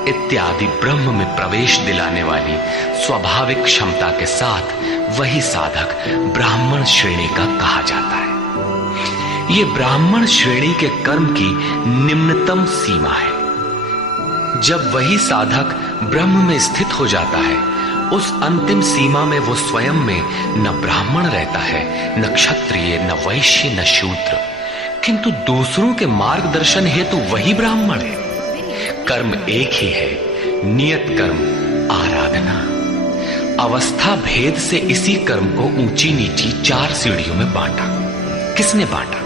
इत्यादि ब्रह्म में प्रवेश दिलाने वाली स्वाभाविक क्षमता के साथ वही साधक ब्राह्मण श्रेणी का कहा जाता है। ये ब्राह्मण श्रेणी के कर्म की निम्नतम सीमा है। जब वही साधक ब्रह्म में स्थित हो जाता है, उस अंतिम सीमा में वो स्वयं में न ब्राह्मण रहता है, न क्षत्रिय, न वैश्य, न शूद्र, किंतु दूसरों के मार्गदर्शन हेतु वही ब्राह्मण है। कर्म एक ही है, नियत कर्म, आराधना। अवस्था भेद से इसी कर्म को ऊंची नीची 4 सीढ़ियों में बांटा। किसने बांटा?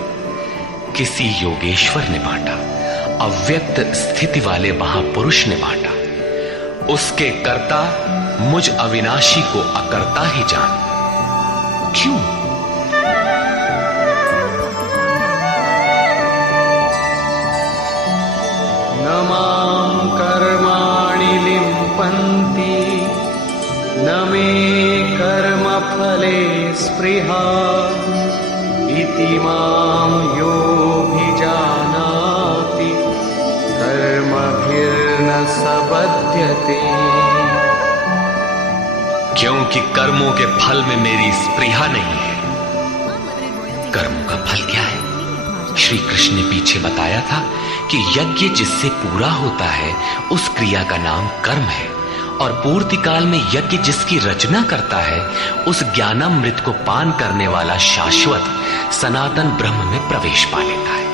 किसी योगेश्वर ने बांटा, अव्यक्त स्थिति वाले महापुरुष ने बांटा। उसके कर्ता मुझ अविनाशी को अकर्ता ही जान। क्यों? न मां कर्माणि लिम्पन्ति न मे कर्मफले स्पृहा इति मां योऽभिजानाति कर्मभिर्न स बध्यते। क्योंकि कर्मों के फल में मेरी स्पृहा नहीं है। कर्मों का फल क्या है? श्री कृष्ण ने पीछे बताया था कि यज्ञ जिससे पूरा होता है उस क्रिया का नाम कर्म है, और पूर्ति काल में यज्ञ जिसकी रचना करता है उस ज्ञानामृत को पान करने वाला शाश्वत सनातन ब्रह्म में प्रवेश पा लेता है।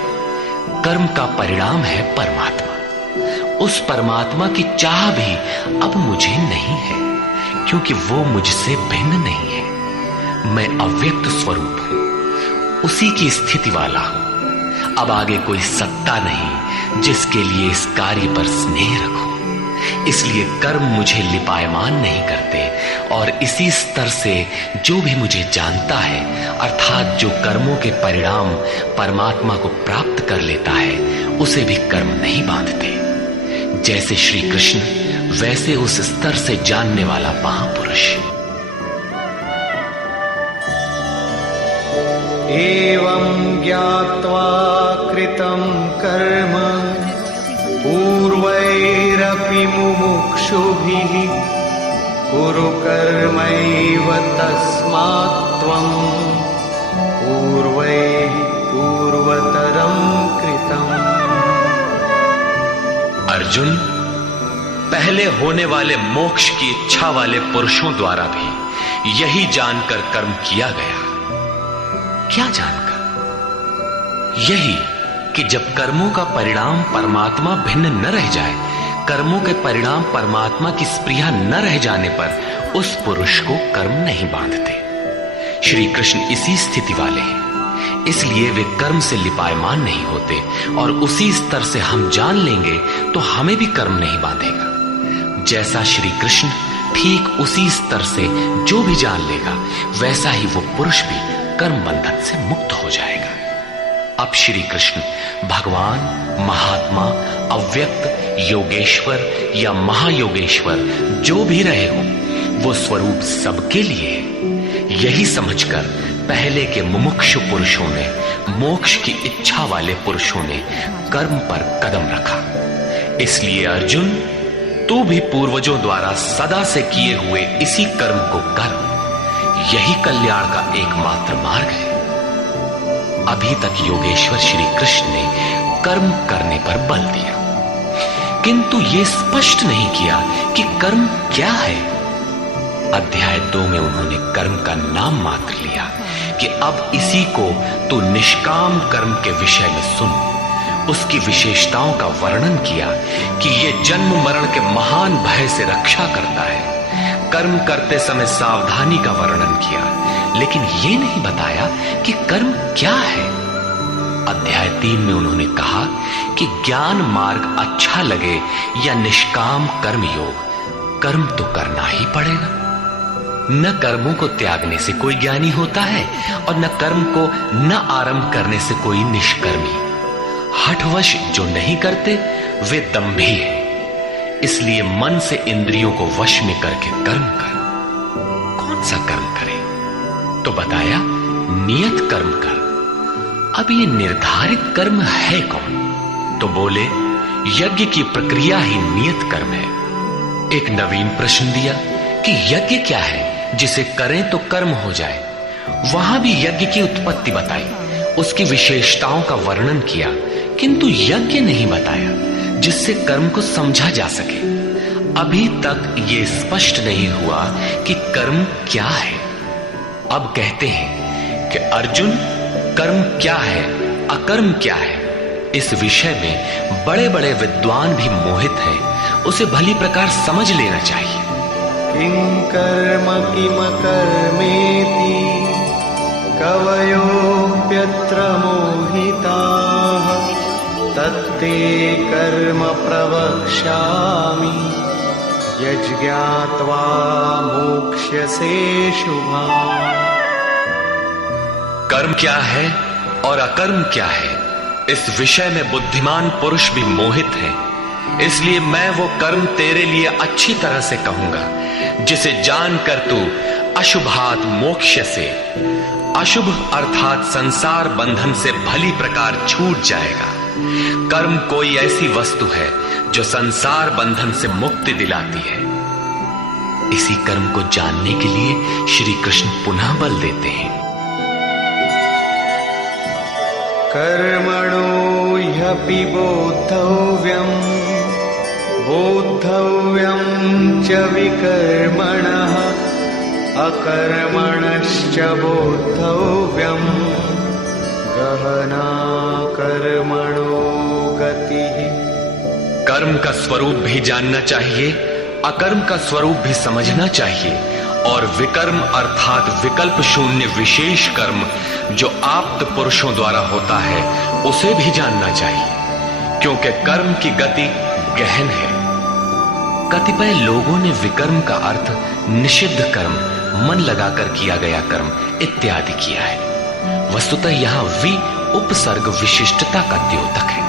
कर्म का परिणाम है परमात्मा। उस परमात्मा की चाह भी अब मुझे नहीं है, क्योंकि वो मुझसे भिन्न नहीं है। मैं अव्यक्त स्वरूप हूं, उसी की स्थिति वाला हूं। अब आगे कोई सत्ता नहीं जिसके लिए इस कार्य पर स्नेह रखूं। इसलिए कर्म मुझे लिपायमान नहीं करते, और इसी स्तर से जो भी मुझे जानता है, अर्थात जो कर्मों के परिणाम परमात्मा को प्राप्त कर लेता है, उसे भी कर्म नहीं बांधते। जैसे श्री कृष्ण, वैसे उस स्तर से जानने वाला महापुरुष। एवं ज्ञात्वा कृतं कर्म पूर्वैरपि मुमुक्षुभिः कुरु कर्मैव तस्मात् त्वं पूर्वैः पूर्वतरं कृतम्। अर्जुन, पहले होने वाले मोक्ष की इच्छा वाले पुरुषों द्वारा भी यही जानकर कर्म किया गया। क्या जानकर? यही कि जब कर्मों का परिणाम परमात्मा भिन्न न रह जाए, कर्मों के परिणाम परमात्मा की स्पृहा न रह जाने पर उस पुरुष को कर्म नहीं बांधते। श्री कृष्ण इसी स्थिति वाले हैं, इसलिए वे कर्म से लिपायमान नहीं होते, और उसी स्तर से हम जान लेंगे तो हमें भी कर्म नहीं बांधेगा। जैसा श्री कृष्ण, ठीक उसी स्तर से जो भी जान लेगा, वैसा ही वो पुरुष भी कर्म बंधन से मुक्त हो जाएगा। अब श्री कृष्ण भगवान, महात्मा, अव्यक्त, योगेश्वर या महायोगेश्वर जो भी रहे हो, वो स्वरूप सबके लिए है। यही समझकर पहले के मुमुक्षु पुरुषों ने, मोक्ष की इच्छा वाले पुरुषों ने कर्म पर कदम रखा। इसलिए अर्जुन, तू भी पूर्वजों द्वारा सदा से किए हुए इसी कर्म को कर। यही कल्याण का एकमात्र मार्ग है। अभी तक योगेश्वर श्री कृष्ण ने कर्म करने पर बल दिया, किंतु ये स्पष्ट नहीं किया कि कर्म क्या है। अध्याय 2 में उन्होंने कर्म का नाम मात्र लिया कि अब इसी को तू निष्काम कर्म के विषय में सुन। उसकी विशेषताओं का वर्णन किया कि यह जन्म मरण के महान भय से रक्षा करता है। कर्म करते समय सावधानी का वर्णन किया, लेकिन यह नहीं बताया कि कर्म क्या है। अध्याय 3 में उन्होंने कहा कि ज्ञान मार्ग अच्छा लगे या निष्काम कर्म योग, कर्म तो करना ही पड़ेगा। न कर्मों को त्यागने से कोई ज्ञानी होता है, और न कर्म को न आरंभ करने से कोई निष्कर्मी। हठवश जो नहीं करते वे दंभी हैं। इसलिए मन से इंद्रियों को वश में करके कर्म कर। कौन सा कर्म करे? तो बताया, नियत कर्म कर। अब ये निर्धारित कर्म है कौन? तो बोले, यज्ञ की प्रक्रिया ही नियत कर्म है। एक नवीन प्रश्न दिया कि यज्ञ क्या है जिसे करें तो कर्म हो जाए। वहां भी यज्ञ की उत्पत्ति बताई, उसकी विशेषताओं का वर्णन किया, किंतु यज्ञ नहीं बताया जिससे कर्म को समझा जा सके। अभी तक ये स्पष्ट नहीं हुआ कि कर्म क्या है। अब कहते हैं कि अर्जुन, कर्म क्या है, अकर्म क्या है, इस विषय में बड़े बड़े विद्वान भी मोहित हैं। उसे भली प्रकार समझ लेना चाहिए। किं कर्म किम कर्मेति कवयोऽप्यत्र मोहिताः तत्ते कर्म प्रवक्ष्यामि यज्ञात्वा मोक्ष्यसे शुभाम्। कर्म क्या है और अकर्म क्या है, इस विषय में बुद्धिमान पुरुष भी मोहित हैं। इसलिए मैं वो कर्म तेरे लिए अच्छी तरह से कहूंगा जिसे जानकर तू अशुभात मोक्ष से, अशुभ अर्थात संसार बंधन से भली प्रकार छूट जाएगा। कर्म कोई ऐसी वस्तु है जो संसार बंधन से मुक्ति दिलाती है। इसी कर्म को जानने के लिए श्री कृष्ण पुनः बल देते हैं। कर्मणो ह्यपि बोद्धव्यम् बोद्धव्यं च विकर्मणः अकर्मणश्च बोद्धव्यम् गहना कर्मणो गतिः। कर्म का स्वरूप भी जानना चाहिए, अकर्म का स्वरूप भी समझना चाहिए, और विकर्म अर्थात विकल्प शून्य विशेष कर्म जो आप्त पुरुषों द्वारा होता है उसे भी जानना चाहिए, क्योंकि कर्म की गति गहन है। कतिपय लोगों ने विकर्म का अर्थ निषिद्ध कर्म, मन लगाकर किया गया कर्म इत्यादि किया है। वस्तुतः यहाँ वि उपसर्ग विशिष्टता का द्योतक है।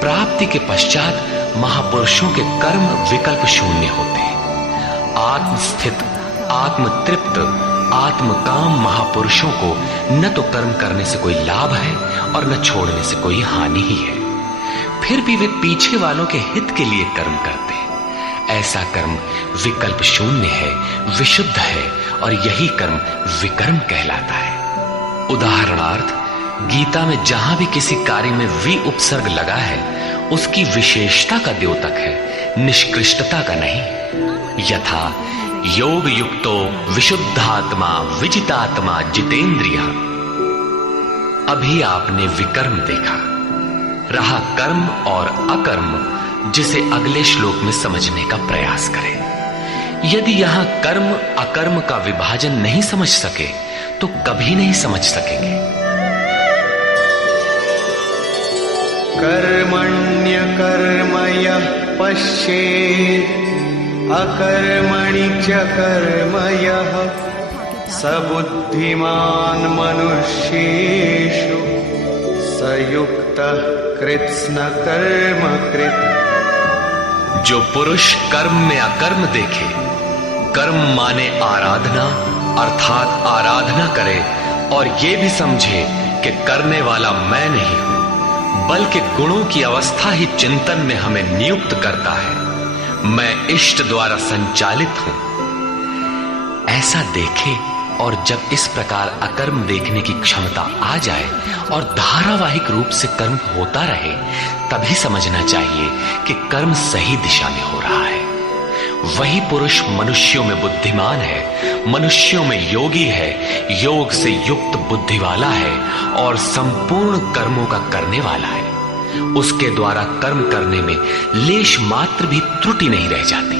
प्राप्ति के पश्चात महापुरुषों के कर्म विकल्प शून्य होते हैं। आत्मस्थित, आत्मतृप्त, आत्मकाम महापुरुषों को न तो कर्म करने से कोई लाभ है और न छोड़ने से कोई हानि ही है। फिर भी वे पीछे वालों के हित के लिए कर्म करते हैं। ऐसा कर्म विकल्प शून्य है, विशुद्ध है, और यही कर्म विकर्म कहलाता है। उदाहरणार्थ, गीता में जहां भी किसी कार्य में वि उपसर्ग लगा है उसकी विशेषता का द्योतक है, निष्कृष्टता का नहीं। यथा योग युक्तो विशुद्धात्मा विजितात्मा जितेंद्रिय। अभी आपने विकर्म देखा, रहा कर्म और अकर्म, जिसे अगले श्लोक में समझने का प्रयास करें। यदि यहां कर्म अकर्म का विभाजन नहीं समझ सके तो कभी नहीं समझ सकेंगे। कर्मण्यकर्म यः पश्येत् अकर्मणि च कर्म यः स बुद्धिमान् मनुष्येषु स युक्तः कृत्स्न कर्म कृत्। जो पुरुष कर्म में अकर्म देखे, कर्म माने आराधना अर्थात आराधना करे, और ये भी समझे कि करने वाला मैं नहीं हूं, बल्कि गुणों की अवस्था ही चिंतन में हमें नियुक्त करता है, मैं इष्ट द्वारा संचालित हूं। ऐसा देखे, और जब इस प्रकार अकर्म देखने की क्षमता आ जाए और धारावाहिक रूप से कर्म होता रहे, तभी समझना चाहिए कि कर्म सही दिशा में हो रहा है। वही पुरुष मनुष्यों में बुद्धिमान है, मनुष्यों में योगी है, योग से युक्त बुद्धि वाला है और संपूर्ण कर्मों का करने वाला है। उसके द्वारा कर्म करने में लेश मात्र भी त्रुटि नहीं रह जाती।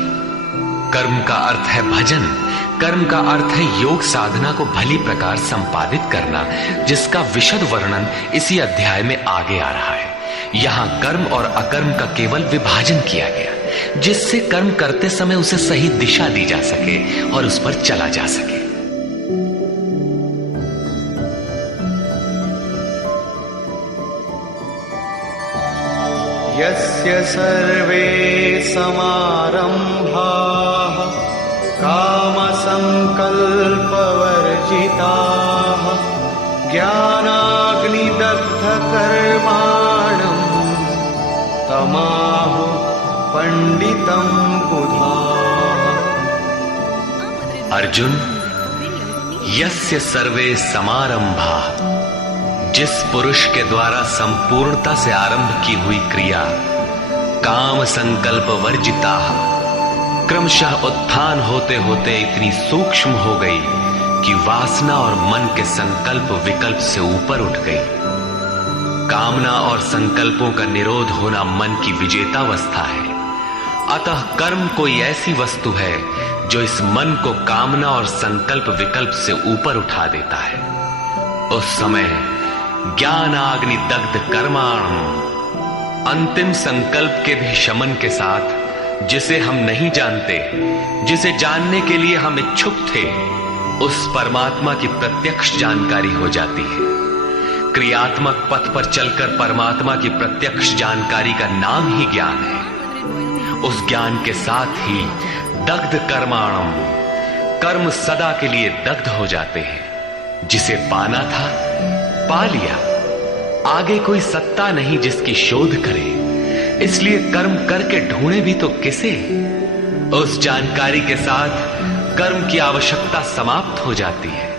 कर्म का अर्थ है भजन, कर्म का अर्थ है योग साधना को भली प्रकार संपादित करना, जिसका विशद वर्णन इसी अध्याय में आगे आ रहा है। यहाँ कर्म और अकर्म का केवल विभाजन किया गया, जिससे कर्म करते समय उसे सही दिशा दी जा सके और उस पर चला जा सके। यस्य सर्वे समारंभाः कामसंकल्पवर्जिताः ज्ञानाग्निदग्धकर्माणं तमाहु पंडितं बुधाः। अर्जुन, यस्य सर्वे समारंभाः, जिस पुरुष के द्वारा संपूर्णता से आरंभ की हुई क्रिया काम संकल्प वर्जिता, क्रमशः उत्थान होते होते इतनी सूक्ष्म हो गई कि वासना और मन के संकल्प विकल्प से ऊपर उठ गई। कामना और संकल्पों का निरोध होना मन की विजेतावस्था है। अतः कर्म कोई ऐसी वस्तु है जो इस मन को कामना और संकल्प विकल्प से ऊपर उठा देता है। उस समय ज्ञानाग्नि दग्ध कर्माणम, अंतिम संकल्प के भी शमन के साथ, जिसे हम नहीं जानते, जिसे जानने के लिए हम इच्छुक थे, उस परमात्मा की प्रत्यक्ष जानकारी हो जाती है। क्रियात्मक पथ पर चलकर परमात्मा की प्रत्यक्ष जानकारी का नाम ही ज्ञान है। उस ज्ञान के साथ ही दग्ध कर्माणम, कर्म सदा के लिए दग्ध हो जाते हैं। जिसे पाना था पा लिया, आगे कोई सत्ता नहीं जिसकी शोध करे, इसलिए कर्म करके ढूंढे भी तो किसे। उस जानकारी के साथ कर्म की आवश्यकता समाप्त हो जाती है।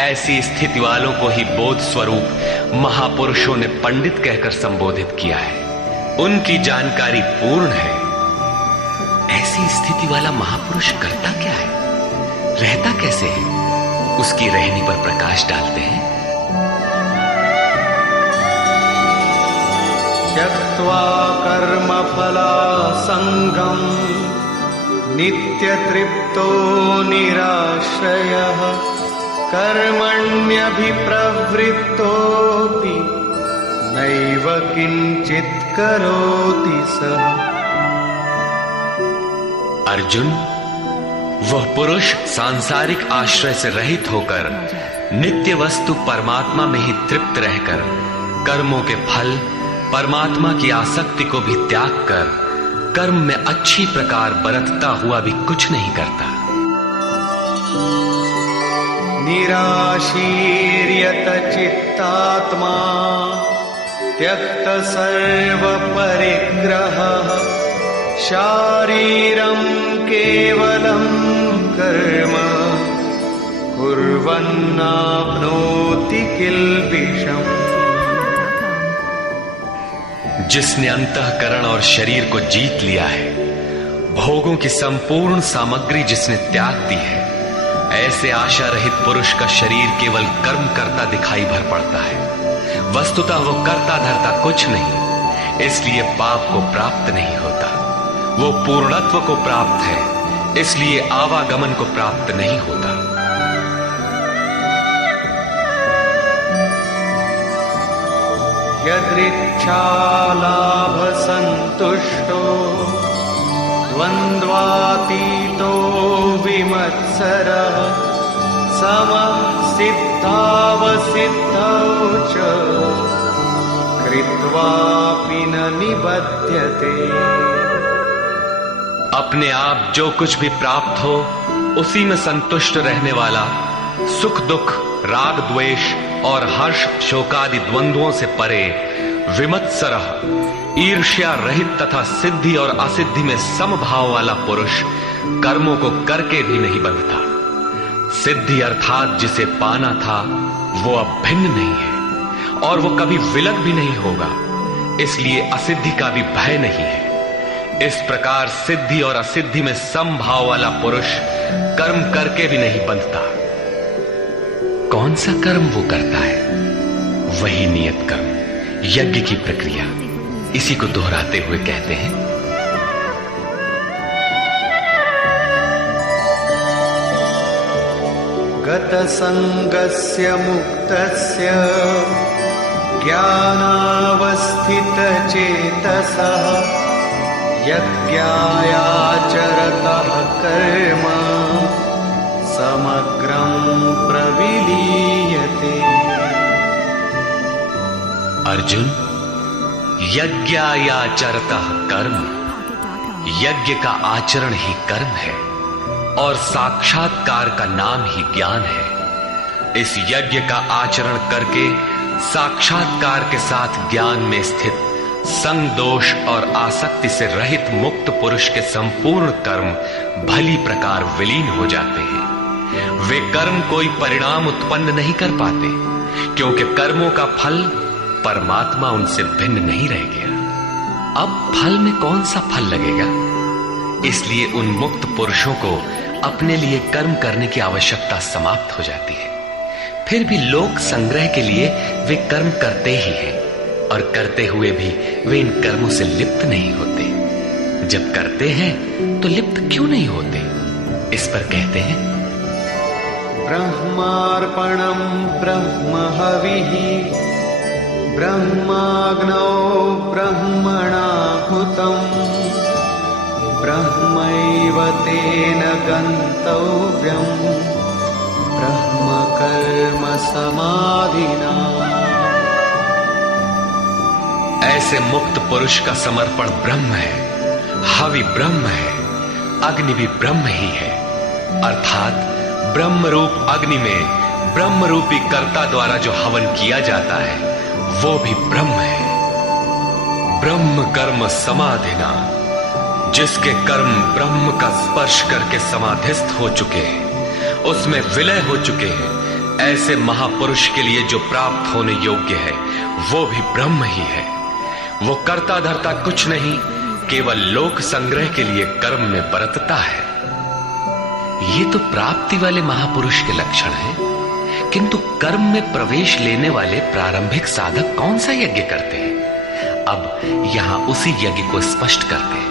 ऐसी स्थिति वालों को ही बोध स्वरूप महापुरुषों ने पंडित कहकर संबोधित किया है। उनकी जानकारी पूर्ण है। ऐसी स्थिति वाला महापुरुष करता क्या है, रहता कैसे है, उसकी रहनी पर प्रकाश डालते हैं। त्यक्त्वा कर्मफलासंगम नित्यतृप्तो निराश्रयः कर्मण्यभिप्रवृत्तोऽपि नैव किंचित् करोति सः। अर्जुन, वह पुरुष सांसारिक आश्रय से रहित होकर नित्य वस्तु परमात्मा में ही तृप्त रहकर कर्मों के फल परमात्मा की आसक्ति को भी त्याग कर कर्म में अच्छी प्रकार बरतता हुआ भी कुछ नहीं करता। निराशीर्यत चित्तात्मा त्यक्त सर्व परिग्रहः शारीरं केवलं कर्म कुर्वन्नाप्नोति किल्बिषम्। जिसने अंतःकरण और शरीर को जीत लिया है, भोगों की संपूर्ण सामग्री जिसने त्याग दी है, ऐसे आशा रहित पुरुष का शरीर केवल कर्म करता दिखाई भर पड़ता है। वस्तुतः वो करता धरता कुछ नहीं, इसलिए पाप को प्राप्त नहीं होता। वो पूर्णत्व को प्राप्त है, इसलिए आवागमन को प्राप्त नहीं होता। यदृच्छालाभ संतुष्टो द्वन्द्वातीतो विमत्सरः समः सिद्धावसिद्धौ च कृत्वापि न निबध्यते। अपने आप जो कुछ भी प्राप्त हो उसी में संतुष्ट रहने वाला, सुख दुख, राग द्वेष और हर्ष शोकादि द्वंद्वों से परे, विमत्सरः, ईर्ष्या रहित तथा सिद्धि और असिद्धि में समभाव वाला पुरुष कर्मों को करके भी नहीं बंधता। सिद्धि अर्थात जिसे पाना था वो अब भिन्न नहीं है और वो कभी विलग भी नहीं होगा, इसलिए असिद्धि का भी भय नहीं है। इस प्रकार सिद्धि और असिद्धि में समभाव वाला पुरुष कर्म करके भी नहीं बंधता। कौन सा कर्म वो करता है? वही नियत कर्म, यज्ञ की प्रक्रिया। इसी को दोहराते हुए कहते हैं, गत संगस्य मुक्तस्य ज्ञानावस्थित चेतसः यज्ञायाचरतः कर्म समग्रं प्रविलीयते। अर्जुन, यज्ञायाचरतः कर्म, यज्ञ का आचरण ही कर्म है और साक्षात्कार का नाम ही ज्ञान है। इस यज्ञ का आचरण करके साक्षात्कार के साथ ज्ञान में स्थित संग दोष और आसक्ति से रहित मुक्त पुरुष के संपूर्ण कर्म भली प्रकार विलीन हो जाते हैं। वे कर्म कोई परिणाम उत्पन्न नहीं कर पाते, क्योंकि कर्मों का फल परमात्मा उनसे भिन्न नहीं रह गया। अब फल में कौन सा फल लगेगा? इसलिए उन मुक्त पुरुषों को अपने लिए कर्म करने की आवश्यकता समाप्त हो जाती है। फिर भी लोक संग्रह के लिए वे कर्म करते ही हैं और करते हुए भी वे इन कर्मों से लिप्त नहीं होते। जब करते हैं तो लिप्त क्यों नहीं होते? इस पर कहते हैं, ब्रह्मार्पणं ब्रह्महविः ब्रह्माग्नौ ब्रह्मणाहुतं ब्रह्मैव तेन गन्तव्यं ब्रह्म कर्म समाधिना। ऐसे मुक्त पुरुष का समर्पण ब्रह्म है, हवि ब्रह्म है, अग्नि भी ब्रह्म ही है। अर्थात ब्रह्म रूप अग्नि में ब्रह्म रूपी कर्ता द्वारा जो हवन किया जाता है वो भी ब्रह्म है। ब्रह्म कर्म समाधिना, जिसके कर्म ब्रह्म का स्पर्श करके समाधिस्थ हो चुके हैं, उसमें विलय हो चुके हैं, ऐसे महापुरुष के लिए जो प्राप्त होने योग्य है वो भी ब्रह्म ही है। वो कर्ता धर्ता कुछ नहीं, केवल लोक संग्रह के लिए कर्म में बरतता है। ये तो प्राप्ति वाले महापुरुष के लक्षण हैं, किंतु कर्म में प्रवेश लेने वाले प्रारंभिक साधक कौन सा यज्ञ करते हैं? अब यहां उसी यज्ञ को स्पष्ट करते हैं।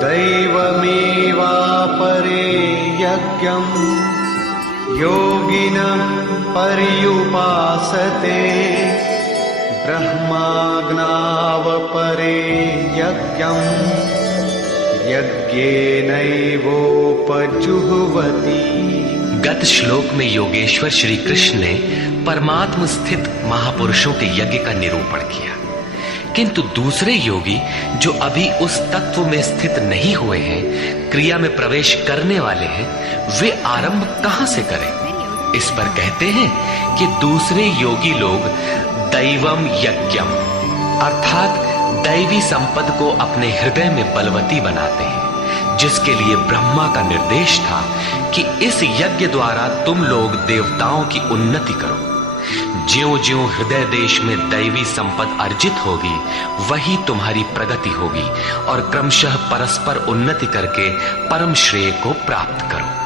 दैवमेवापरे यज्ञं योगिनः पर्युपासते ब्रह्माग्नावपरे यज्ञं यज्ञेनैवोपजुह्वति। गत श्लोक में योगेश्वर श्री कृष्ण ने परमात्म स्थित महापुरुषों के यज्ञ का निरूपण किया, किंतु दूसरे योगी जो अभी उस तत्व में स्थित नहीं हुए हैं, क्रिया में प्रवेश करने वाले हैं, वे आरंभ कहां से करें? इस पर कहते हैं कि दूसरे योगी लोग दैवम यज्ञम अर्थात दैवी संपद को अपने हृदय में बलवती बनाते हैं, जिसके लिए ब्रह्मा का निर्देश था कि इस यज्ञ द्वारा तुम लोग देवताओं की उन्नति करो। ज्यों-ज्यों हृदय देश में दैवी संपद अर्जित होगी, वही तुम्हारी प्रगति होगी और क्रमशः परस्पर उन्नति करके परम श्रेय को प्राप्त करो।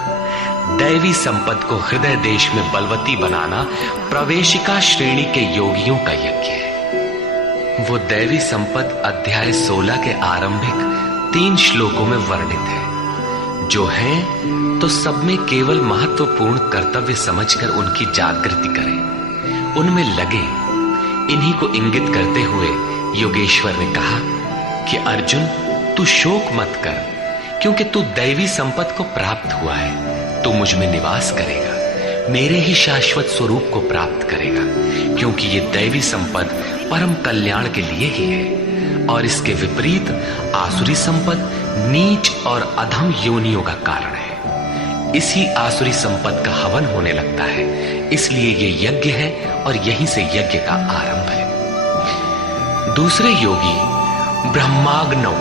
दैवी संपद को हृदय देश में बलवती बनाना प्रवेशिका श्रेणी के योगियों का यज्ञ है। वो दैवी संपद अध्याय 16 के आरंभिक 3 श्लोकों में वर्णित है, जो है तो सब में केवल महत्वपूर्ण कर्तव्य समझकर उनकी जागृति करें, उनमें लगे। इन्हीं को इंगित करते हुए योगेश्वर ने कहा कि अर्जुन, तू शोक मत कर, क्योंकि तू दैवी संपद को प्राप्त हुआ है। तू मुझ में निवास करेगा, मेरे ही शाश्वत स्वरूप को प्राप्त करेगा, क्योंकि ये दैवी संपद परम कल्याण के लिए ही है और इसके विपरीत आसुरी संपद नीच और अधम योनियों का कारण है। इसी आसुरी संपद का हवन होने लगता है, इसलिए ये यज्ञ है और यहीं से यज्ञ का आरंभ है। दूसरे योगी ब्रह्माग्नौ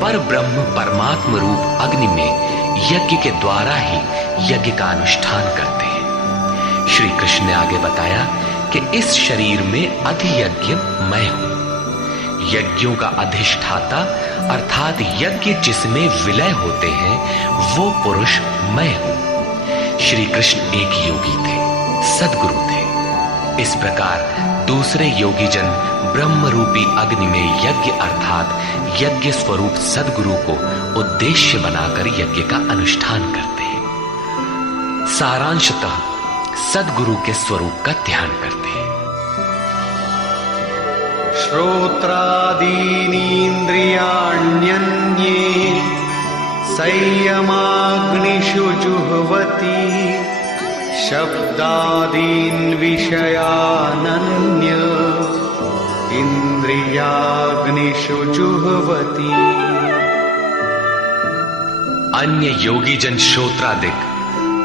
पर ब्रह्म परमात्म रूप अग्नि में यज्ञ के द्वारा ही यज्ञ का अनुष्ठान करते हैं। श्री कृष्ण ने आगे बताया कि इस शरीर में अधियज्ञ मैं हूं। यज्ञों का अधिष्ठाता अर्थात यज्ञ जिसमें विलय होते हैं वो पुरुष मैं हूं। श्री कृष्ण एक योगी थे, सद्गुरु थे। इस प्रकार दूसरे योगी जन ब्रह्म रूपी अग्नि में यज्ञ अर्थात यज्ञ स्वरूप सद्गुरु को उद्देश्य बनाकर यज्ञ का अनुष्ठान करते हैं। सारांशतः सद्गुरु के स्वरूप का ध्यान करते हैं। श्रोत्रादीनीन्द्रियाण्यन्ये संयमाग्निषु जुह्वति शब्दादीन् विषयानन्य इंद्रियाग्निषु जुह्वति। अन्य योगी जन श्रोत्रादिक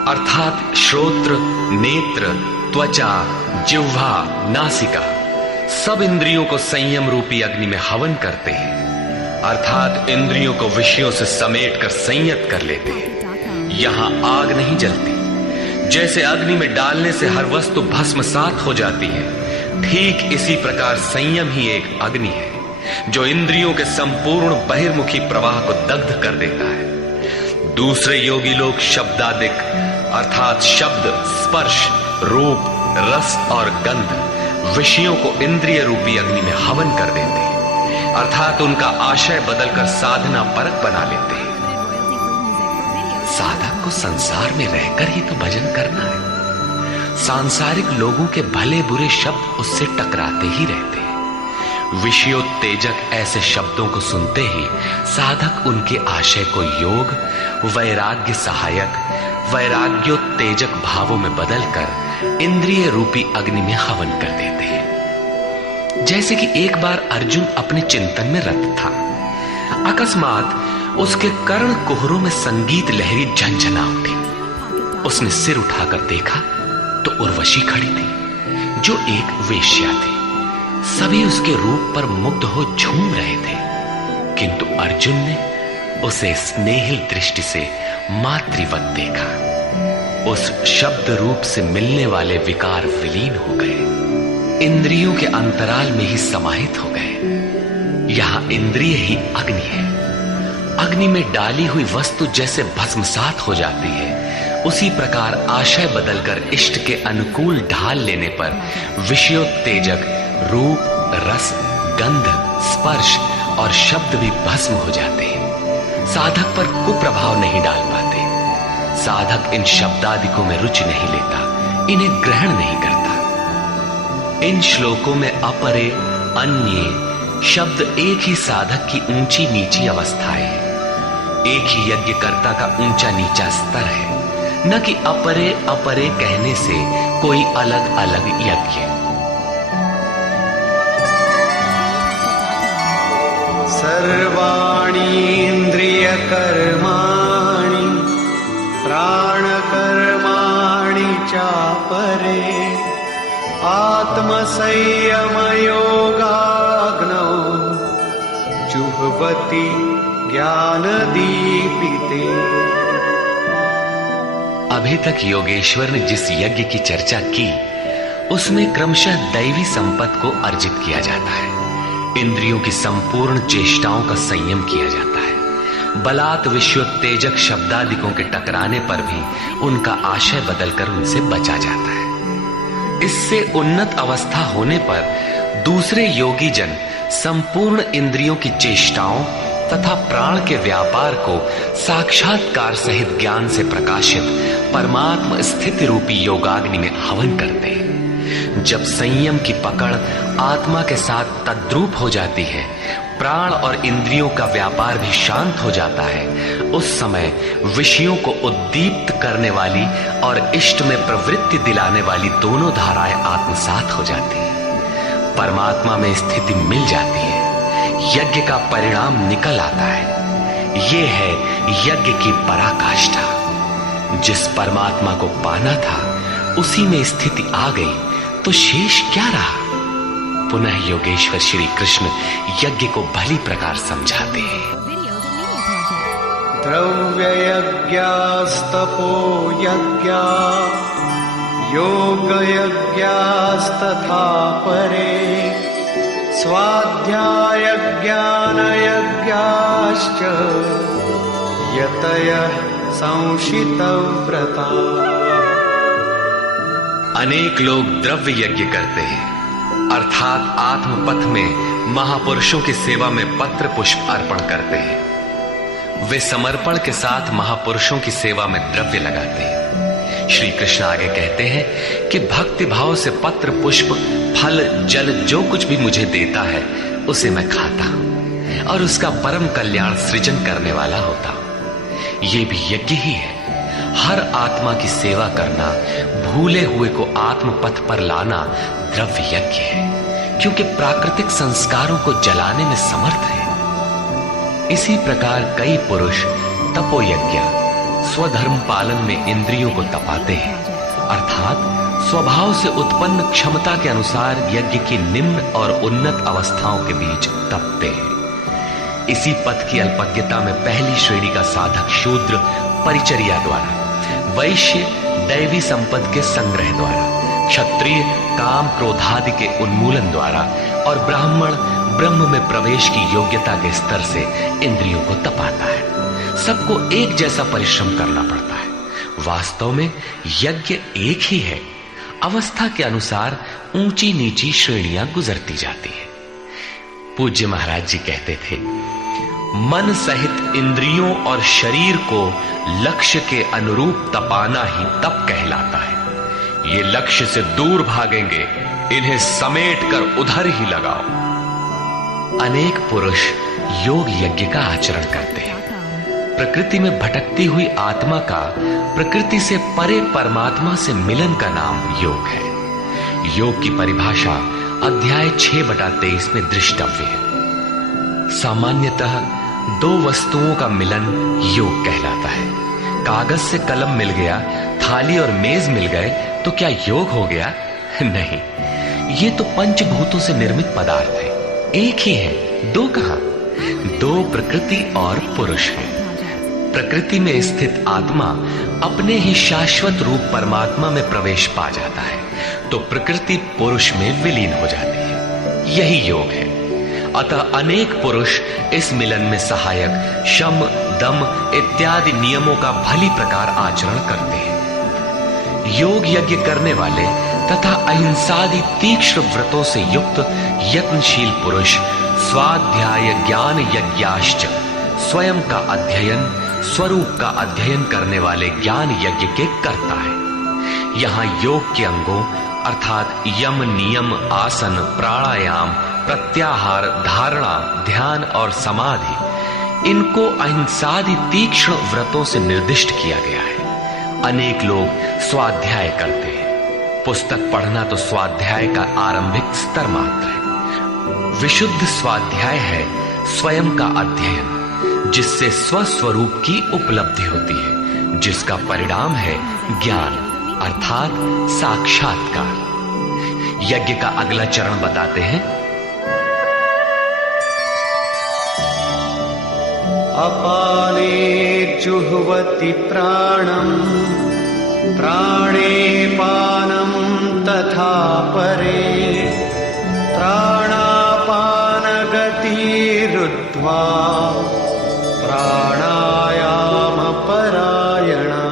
अर्थात श्रोत्र, नेत्र, त्वचा, जिह्वा, नासिका सब इंद्रियों को संयम रूपी अग्नि में हवन करते हैं, अर्थात इंद्रियों को विषयों से समेटकर संयत कर लेते हैं। यहां आग नहीं जलती। जैसे अग्नि में डालने से हर वस्तु भस्मसात हो जाती है, ठीक इसी प्रकार संयम ही एक अग्नि है जो इंद्रियों के संपूर्ण बहिर्मुखी प्रवाह को दग्ध कर देता है। दूसरे योगी लोग शब्दादिक अर्थात शब्द, स्पर्श, रूप, रस और गंध विषयों को इंद्रिय रूपी अग्नि में हवन कर देते हैं, अर्थात उनका आशय बदलकर साधना परक बना लेते हैं। साधक को संसार में रहकर ही तो भजन करना है। सांसारिक लोगों के भले बुरे शब्द उससे टकराते ही रहते हैं। विषयोत्तेजक ऐसे शब्दों को सुनते ही साधक उनके आशय को योग, वैराग्य सहायक, वैराग्योत्तेजक भावों में बदलकर इंद्रिय रूपी अग्नि में हवन कर देते हैं। जैसे कि एक बार अर्जुन अपने चिंतन में रत था, अकस्मात उसके कर्ण कुहरों में संगीत लहरी झंझना उठी। उसने सिर उठाकर देखा तो उर्वशी खड़ी थी जो एक वेश्या थी। सभी उसके रूप पर मुग्ध हो झूम रहे थे, किंतु अर्जुन ने उसे स्नेहिल दृष्टि से मातृवत देखा। उस शब्द रूप से मिलने वाले विकार विलीन हो गए, इंद्रियों के अंतराल में ही समाहित हो गए। यहां इंद्रिय ही अग्नि है। अग्नि में डाली हुई वस्तु जैसे भस्मसात हो जाती है, उसी प्रकार आशय बदलकर इष्ट के अनुकूल ढाल लेने पर विषयोत्तेजक रूप, रस, गंध, स्पर्श और शब्द भी भस्म हो जाते हैं। साधक पर कुप्रभाव नहीं डाल पाते। साधक इन शब्दादिकों में रुचि नहीं लेता, इन्हें ग्रहण नहीं करता। इन श्लोकों में अपरे, अन्य शब्द एक ही साधक की ऊंची नीची अवस्थाएं है। एक ही यज्ञकर्ता का ऊंचा नीचा स्तर है, न कि अपरे अपरे कहने से कोई अलग अलग यज्ञ। सर्वाणि इंद्रिय कर्माणि प्राण कर्माणि चापरे आत्मसंयम योगाग्नौ जुह्वति ज्ञान दीपिते। अभी तक योगेश्वर ने जिस यज्ञ की चर्चा की उसमें क्रमशः दैवी संपत्ति को अर्जित किया जाता है। इंद्रियों की संपूर्ण चेष्टाओं का संयम किया जाता है। बलात् विषयोत्तेजक शब्दादिकों के टकराने पर भी उनका आशय बदलकर उनसे बचा जाता है। इससे उन्नत अवस्था होने पर दूसरे योगी जन संपूर्ण इंद्रियों की चेष्टाओं तथा प्राण के व्यापार को साक्षात्कार सहित ज्ञान से प्रकाशित परमात्म स्थिति रूपी योगाग्नि में हवन करते हैं। जब संयम की पकड़ आत्मा के साथ तद्रूप हो जाती है, प्राण और इंद्रियों का व्यापार भी शांत हो जाता है, उस समय विषयों को उद्दीप्त करने वाली और इष्ट में प्रवृत्ति दिलाने वाली दोनों धाराएं आत्मसात हो जाती है। परमात्मा में स्थिति मिल जाती है, यज्ञ का परिणाम निकल आता है। ये है यज्ञ की पराकाष्ठा। जिस परमात्मा को पाना था उसी में स्थिति आ गई तो शेष क्या रहा। पुनः योगेश्वर श्री कृष्ण यज्ञ को भली प्रकार समझाते हैं। द्रव्य यज्ञास्तपो यज्ञा योग यज्ञास्तथा परे स्वाध्याय ज्ञान यज्ञाश्च यतयः संशितव्रता। अनेक लोग द्रव्य यज्ञ करते हैं, अर्थात आत्मपथ में महापुरुषों की सेवा में पत्र पुष्प अर्पण करते हैं। वे समर्पण के साथ महापुरुषों की सेवा में द्रव्य लगाते हैं। श्री कृष्ण आगे कहते हैं कि भक्ति भाव से पत्र पुष्प फल जल जो कुछ भी मुझे देता है उसे मैं खाता हूं और उसका परम कल्याण सृजन करने वाला होता हूं। ये भी यज्ञ ही है। हर आत्मा की सेवा करना, भूले हुए को आत्म पथ पर लाना द्रव्य यज्ञ है, क्योंकि प्राकृतिक संस्कारों को जलाने में समर्थ है। इसी प्रकार कई पुरुष तपोयज्ञ स्वधर्म पालन में इंद्रियों को तपाते हैं, अर्थात स्वभाव से उत्पन्न क्षमता के अनुसार यज्ञ की निम्न और उन्नत अवस्थाओं के बीच तपते हैं। इसी पथ की अल्पज्ञता में पहली श्रेणी का साधक शूद्र परिचर्या द्वारा, वैश्य दैवी संपद के संग्रह द्वारा, क्षत्रिय काम क्रोधादि के उन्मूलन द्वारा और ब्राह्मण ब्रह्म में प्रवेश की योग्यता के स्तर से इंद्रियों को तपाता है। सबको एक जैसा परिश्रम करना पड़ता है। वास्तव में यज्ञ एक ही है, अवस्था के अनुसार ऊंची नीची श्रेणियां गुजरती जाती है। पूज्य महाराज जी कहते थे, मन सहित इंद्रियों और शरीर को लक्ष्य के अनुरूप तपाना ही तप कहलाता है। ये लक्ष्य से दूर भागेंगे, इन्हें समेट कर उधर ही लगाओ। अनेक पुरुष योग यज्ञ का आचरण करते हैं। प्रकृति में भटकती हुई आत्मा का प्रकृति से परे परमात्मा से मिलन का नाम योग है। योग की परिभाषा अध्याय 6/23 में दृष्टव्य है। सामान्यतः दो वस्तुओं का मिलन योग कहलाता है। कागज से कलम मिल गया, थाली और मेज मिल गए तो क्या योग हो गया? नहीं, ये तो पंचभूतों से निर्मित पदार्थ है, एक ही है, दो कहां? दो प्रकृति और पुरुष हैं। प्रकृति में स्थित आत्मा अपने ही शाश्वत रूप परमात्मा में प्रवेश पा जाता है तो प्रकृति पुरुष में विलीन हो जाती है। यही योग है। अतः अनेक पुरुष इस मिलन में सहायक शम, दम इत्यादि नियमों का भली प्रकार आचरण करते हैं। योग यज्ञ करने वाले तथा अहिंसादि तीक्ष्ण व्रतों से युक्त यत्नशील पुरुष स्वाध्याय ज्ञान यज्ञाश्च स्वयं का अध्ययन, स्वरूप का अध्ययन करने वाले ज्ञान यज्ञ के करता है। यहां योग के अंगों अर्थात यम, नियम, आसन, प्राणायाम, प्रत्याहार, धारणा, ध्यान और समाधि, इनको अहिंसादि तीक्ष्ण व्रतों से निर्दिष्ट किया गया है। अनेक लोग स्वाध्याय करते हैं। पुस्तक पढ़ना तो स्वाध्याय का आरंभिक स्तर मात्र है। विशुद्ध स्वाध्याय है स्वयं का अध्ययन, जिससे स्वस्वरूप की उपलब्धि होती है, जिसका परिणाम है ज्ञान अर्थात साक्षात्कार। यज्ञ का अगला चरण बताते हैं। अपाने जुह्वति प्राणं, प्राणे पानं तथा परे, प्राणापान गतिरुद्ध्वा प्राणायाम परायणा।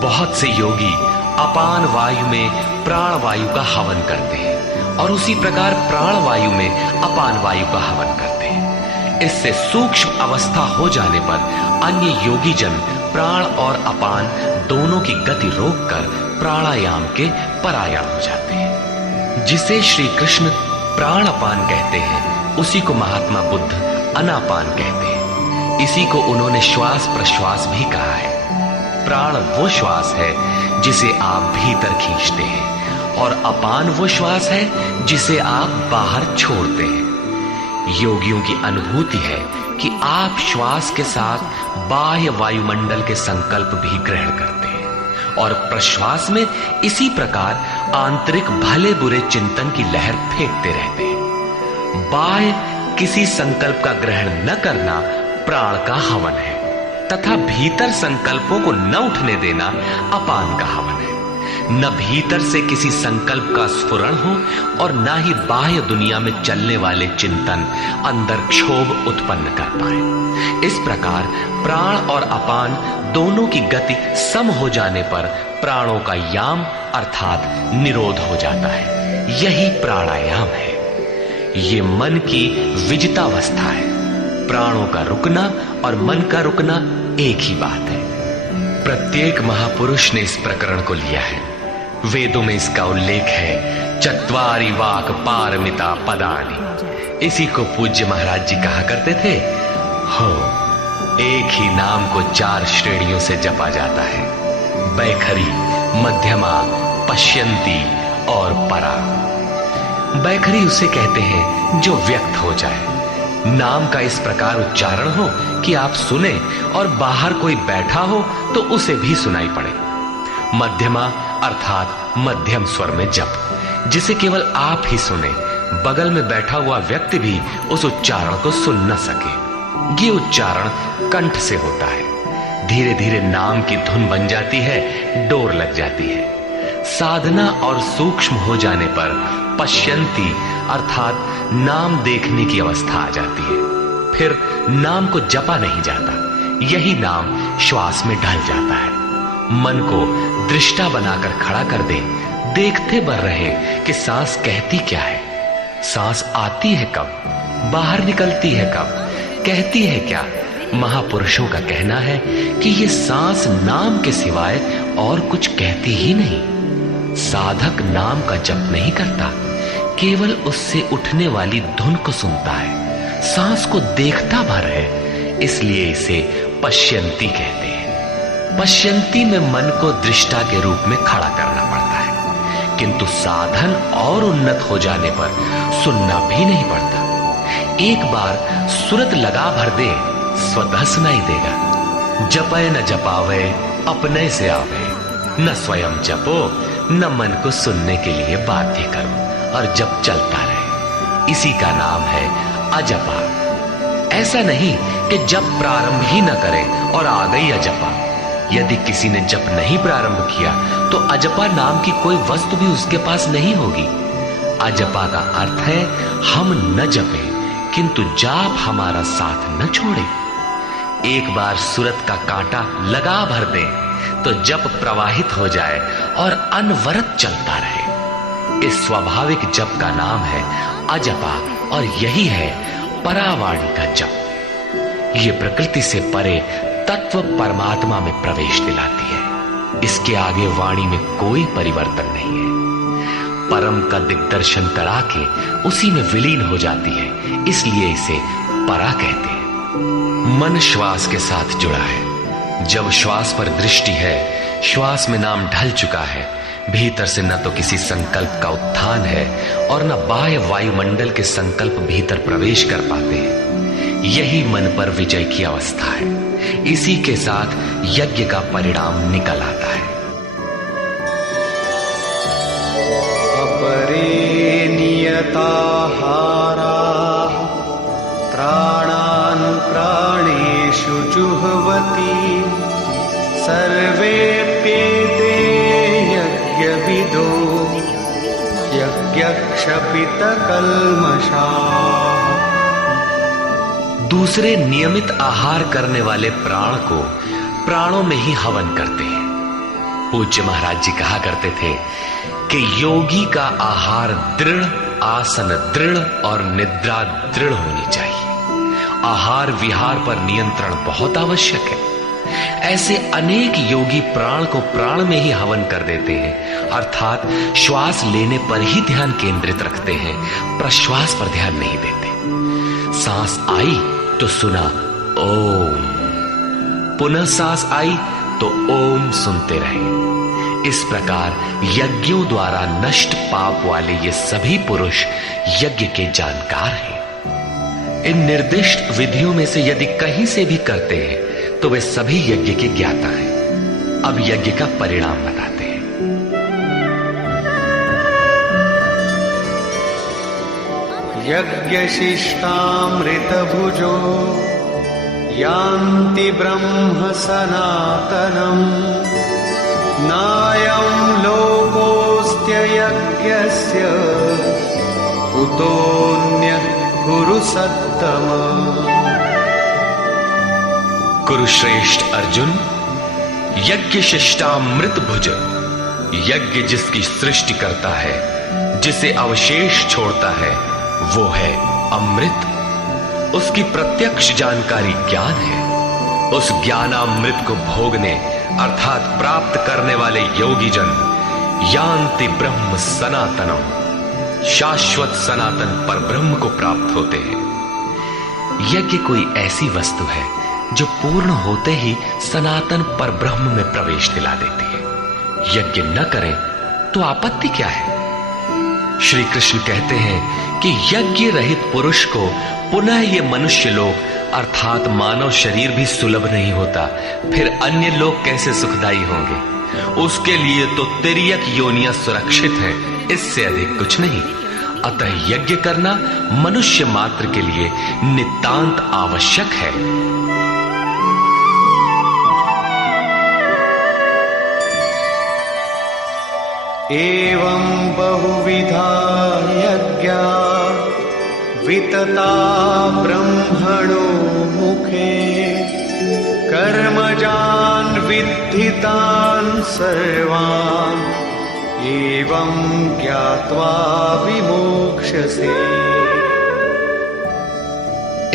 बहुत से योगी अपान वायु में प्राण वायु का हवन करते हैं और उसी प्रकार प्राण वायु में अपान वायु का हवन करते हैं। इससे सूक्ष्म अवस्था हो जाने पर अन्य योगी जन प्राण और अपान दोनों की गति रोककर प्राणायाम के परायण हो जाते हैं। जिसे श्री कृष्ण प्राणापान कहते हैं, उसी को महात्मा बुद्ध अनापान कहते हैं। इसी को उन्होंने श्वास प्रश्वास भी कहा है। प्राण वो श्वास है जिसे आप भीतर खींचते हैं और अपान वो श्वास है जिसे आप बाहर छोड़ते हैं। योगियों की अनुभूति है कि आप श्वास के साथ बाह्य वायुमंडल के संकल्प भी ग्रहण करते हैं और प्रश्वास में इसी प्रकार आंतरिक भले बुरे चिंतन की लहर फेंकते रहते हैं। बाह्य किसी संकल्प का ग्रहण न करना प्राण का हवन है तथा भीतर संकल्पों को न उठने देना अपान का हवन है। न भीतर से किसी संकल्प का स्फुरण हो और न ही बाह्य दुनिया में चलने वाले चिंतन अंदर क्षोभ उत्पन्न कर पाए। इस प्रकार प्राण और अपान दोनों की गति सम हो जाने पर प्राणों का याम अर्थात निरोध हो जाता है। यही प्राणायाम है। ये मन की विजितावस्था है। प्राणों का रुकना और मन का रुकना एक ही बात है। प्रत्येक महापुरुष ने इस प्रकरण को लिया है। वेदों में इसका उल्लेख है, चत्वारि वाक पारमिता पदानि। इसी को पूज्य महाराज जी कहा करते थे। हो, एक ही नाम को 4 श्रेणियों से जपा जाता है, बैखरी, मध्यमा, पश्यंती और परा। बैखरी उसे कहते हैं जो व्यक्त हो जाए, नाम का इस प्रकार उच्चारण हो कि आप सुने और बाहर कोई बैठा हो तो उसे भी सुनाई पड़े। मध्यमा अर्थात मध्यम स्वर में जप, जिसे केवल आप ही सुने, बगल में बैठा हुआ व्यक्ति भी उस उच्चारण को सुन न सके। ये उच्चारण कंठ से होता है। धीरे धीरे नाम की धुन बन जाती है, डोर लग जाती है। साधना और सूक्ष्म हो जाने पर पश्यंती अर्थात नाम देखने की अवस्था आ जाती है। फिर नाम को जपा नहीं जाता, यही नाम श्वास में ढल जाता है। मन को दृष्टा बनाकर खड़ा कर दे, देखते बर रहे कि सांस कहती क्या है, सांस आती है कब, बाहर निकलती है कब, कहती है क्या। महापुरुषों का कहना है कि ये सांस नाम के सिवाय और कुछ कहती ही नहीं। साधक नाम का जप नहीं करता, केवल उससे उठने वाली धुन को सुनता है, सांस को देखता भर है, इसलिए इसे पश्यंती कहते हैं। पश्यंती में मन को दृष्टा के रूप में खड़ा करना पड़ता है, किंतु साधन और उन्नत हो जाने पर सुनना भी नहीं पड़ता। एक बार सुरत लगा भर दे, स्वतः सुनाई देगा। जपे न जपावे अपने से आवे, न स्वयं जपो न मन को सुनने के लिए बाध्य करो, और जप चलता रहे। इसी का नाम है अजपा। ऐसा नहीं कि जप प्रारंभ ही न करे और आ गई अजपा। यदि किसी ने जप नहीं प्रारंभ किया तो अजपा नाम की कोई वस्तु भी उसके पास नहीं होगी। अजपा का अर्थ है हम न जपे किंतु जाप हमारा साथ न छोड़े। एक बार सूरत का कांटा लगा भर दे तो जप प्रवाहित हो जाए और अनवरत चलता रहे। इस स्वाभाविक जप का नाम है अजपा, और यही है परावाणी का जप। ये प्रकृति से परे तत्व परमात्मा में प्रवेश दिलाती है। इसके आगे वाणी में कोई परिवर्तन नहीं है। परम का दिग्दर्शन करा के उसी में विलीन हो जाती है, इसलिए इसे परा कहते हैं। मन श्वास के साथ जुड़ा है। जब श्वास पर दृष्टि है, श्वास में नाम ढल चुका है, भीतर से न तो किसी संकल्प का उत्थान है और न बाह्य वायुमंडल के संकल्प भीतर प्रवेश कर पाते हैं। यही मन पर विजय की अवस्था है। इसी के साथ यज्ञ का परिणाम निकल आता है। अपरे नियताहारा प्राणान् प्राणेषु जुह्वति, सर्वेप्येते यज्ञविदो यज्ञक्षपितकल्मषाः। दूसरे नियमित आहार करने वाले प्राण को प्राणों में ही हवन करते हैं। पूज्य महाराज जी कहा करते थे कि योगी का आहार दृढ़, आसन दृढ़ और निद्रा दृढ़ होनी चाहिए। आहार विहार पर नियंत्रण बहुत आवश्यक है। ऐसे अनेक योगी प्राण को प्राण में ही हवन कर देते हैं, अर्थात श्वास लेने पर ही ध्यान केंद्रित रखते हैं, प्रश्वास पर ध्यान नहीं देते। सांस आई तो सुना ओम, पुनः सांस आई तो ओम सुनते रहे। इस प्रकार यज्ञों द्वारा नष्ट पाप वाले ये सभी पुरुष यज्ञ के जानकार हैं। इन निर्दिष्ट विधियों में से यदि कहीं से भी करते हैं तो वे सभी यज्ञ के ज्ञाता हैं। अब यज्ञ का परिणाम बताते हैं। यज्ञशिष्टामृतभुजो यान्ति ब्रह्म सनातनम्, नायं लोकोऽस्त्य यज्ञस्य कुतोऽन्यः कुरु सत्तम। कुरुश्रेष्ठ अर्जुन, यज्ञ शिष्टामृत भुज, यज्ञ जिसकी सृष्टि करता है, जिसे अवशेष छोड़ता है, वो है अमृत। उसकी प्रत्यक्ष जानकारी ज्ञान है। उस ज्ञानामृत को भोगने अर्थात प्राप्त करने वाले योगी जन यान्ति ब्रह्म सनातनम, शाश्वत सनातन पर ब्रह्म को प्राप्त होते हैं। यज्ञ कोई ऐसी वस्तु है जो पूर्ण होते ही सनातन पर ब्रह्म में प्रवेश दिला देती है। यज्ञ न करें तो आपत्ति क्या है? श्री कृष्ण कहते हैं कि यज्ञ रहित पुरुष को पुनः ये मनुष्य लोक अर्थात मानव शरीर भी सुलभ नहीं होता, फिर अन्य लोग कैसे सुखदायी होंगे? उसके लिए तो तिर्यक योनियां सुरक्षित हैं, इससे अधिक कुछ नहीं। अतः यज्ञ करना मनुष्य मात्र के लिए नितांत आवश्यक है। एवं बहुविधा यज्ञा वितता ब्रह्मणो मुखे कर्मजान् विद्धितान् सर्वान् एवं ज्ञात्वा विमोक्ष्यसे।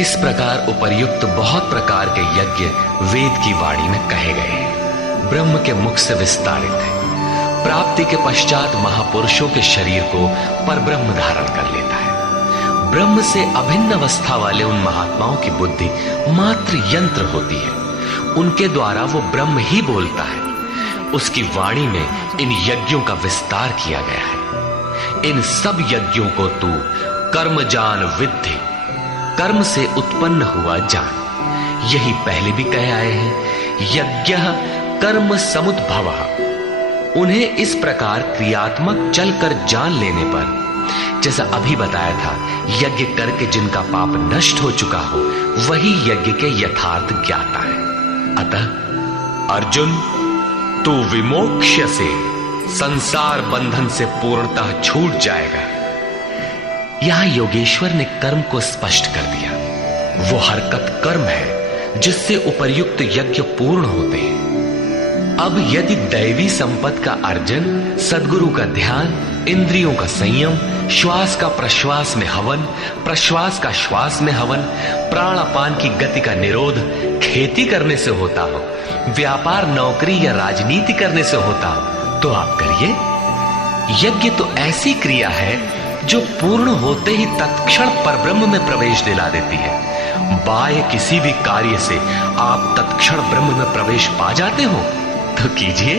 इस प्रकार उपर्युक्त बहुत प्रकार के यज्ञ वेद की वाणी में कहे गए हैं, ब्रह्म के मुख से विस्तारित है। प्राप्ति के पश्चात महापुरुषों के शरीर को परब्रह्म धारण कर लेता है। ब्रह्म से अभिन्न अवस्था वाले उन महात्माओं की बुद्धि मात्र यंत्र होती है, उनके द्वारा वो ब्रह्म ही बोलता है। उसकी वाणी में इन यज्ञों का विस्तार किया गया है। इन सब यज्ञों को तू कर्मजान विद्धि, कर्म से उत्पन्न हुआ जान। यही पहले भी कहे आए हैं, यज्ञः कर्म समुद्भवः। उन्हें इस प्रकार क्रियात्मक चलकर जान लेने पर, जैसा अभी बताया था, यज्ञ करके जिनका पाप नष्ट हो चुका हो वही यज्ञ के यथार्थ ज्ञाता है। अतः अर्जुन, तू विमोक्ष्य से, संसार बंधन से पूर्णतः छूट जाएगा। यहां योगेश्वर ने कर्म को स्पष्ट कर दिया। वो हरकत कर्म है जिससे उपर्युक्त यज्ञ पूर्ण होते हैं। अब यदि दैवी संपत्ति का अर्जन, सद्गुरु का ध्यान, इंद्रियों का संयम, श्वास का प्रश्वास में हवन, प्रश्वास का श्वास में हवन, प्राणापान की गति का निरोध खेती करने से होता हो, व्यापार, नौकरी या राजनीति करने से होता हो, तो आप करिए। यज्ञ तो ऐसी क्रिया है जो पूर्ण होते ही तत्क्षण परब्रह्म में प्रवेश दिला देती है। बाह्य किसी भी कार्य से आप तत्क्षण ब्रह्म में प्रवेश पा जाते हो तो कीजिए।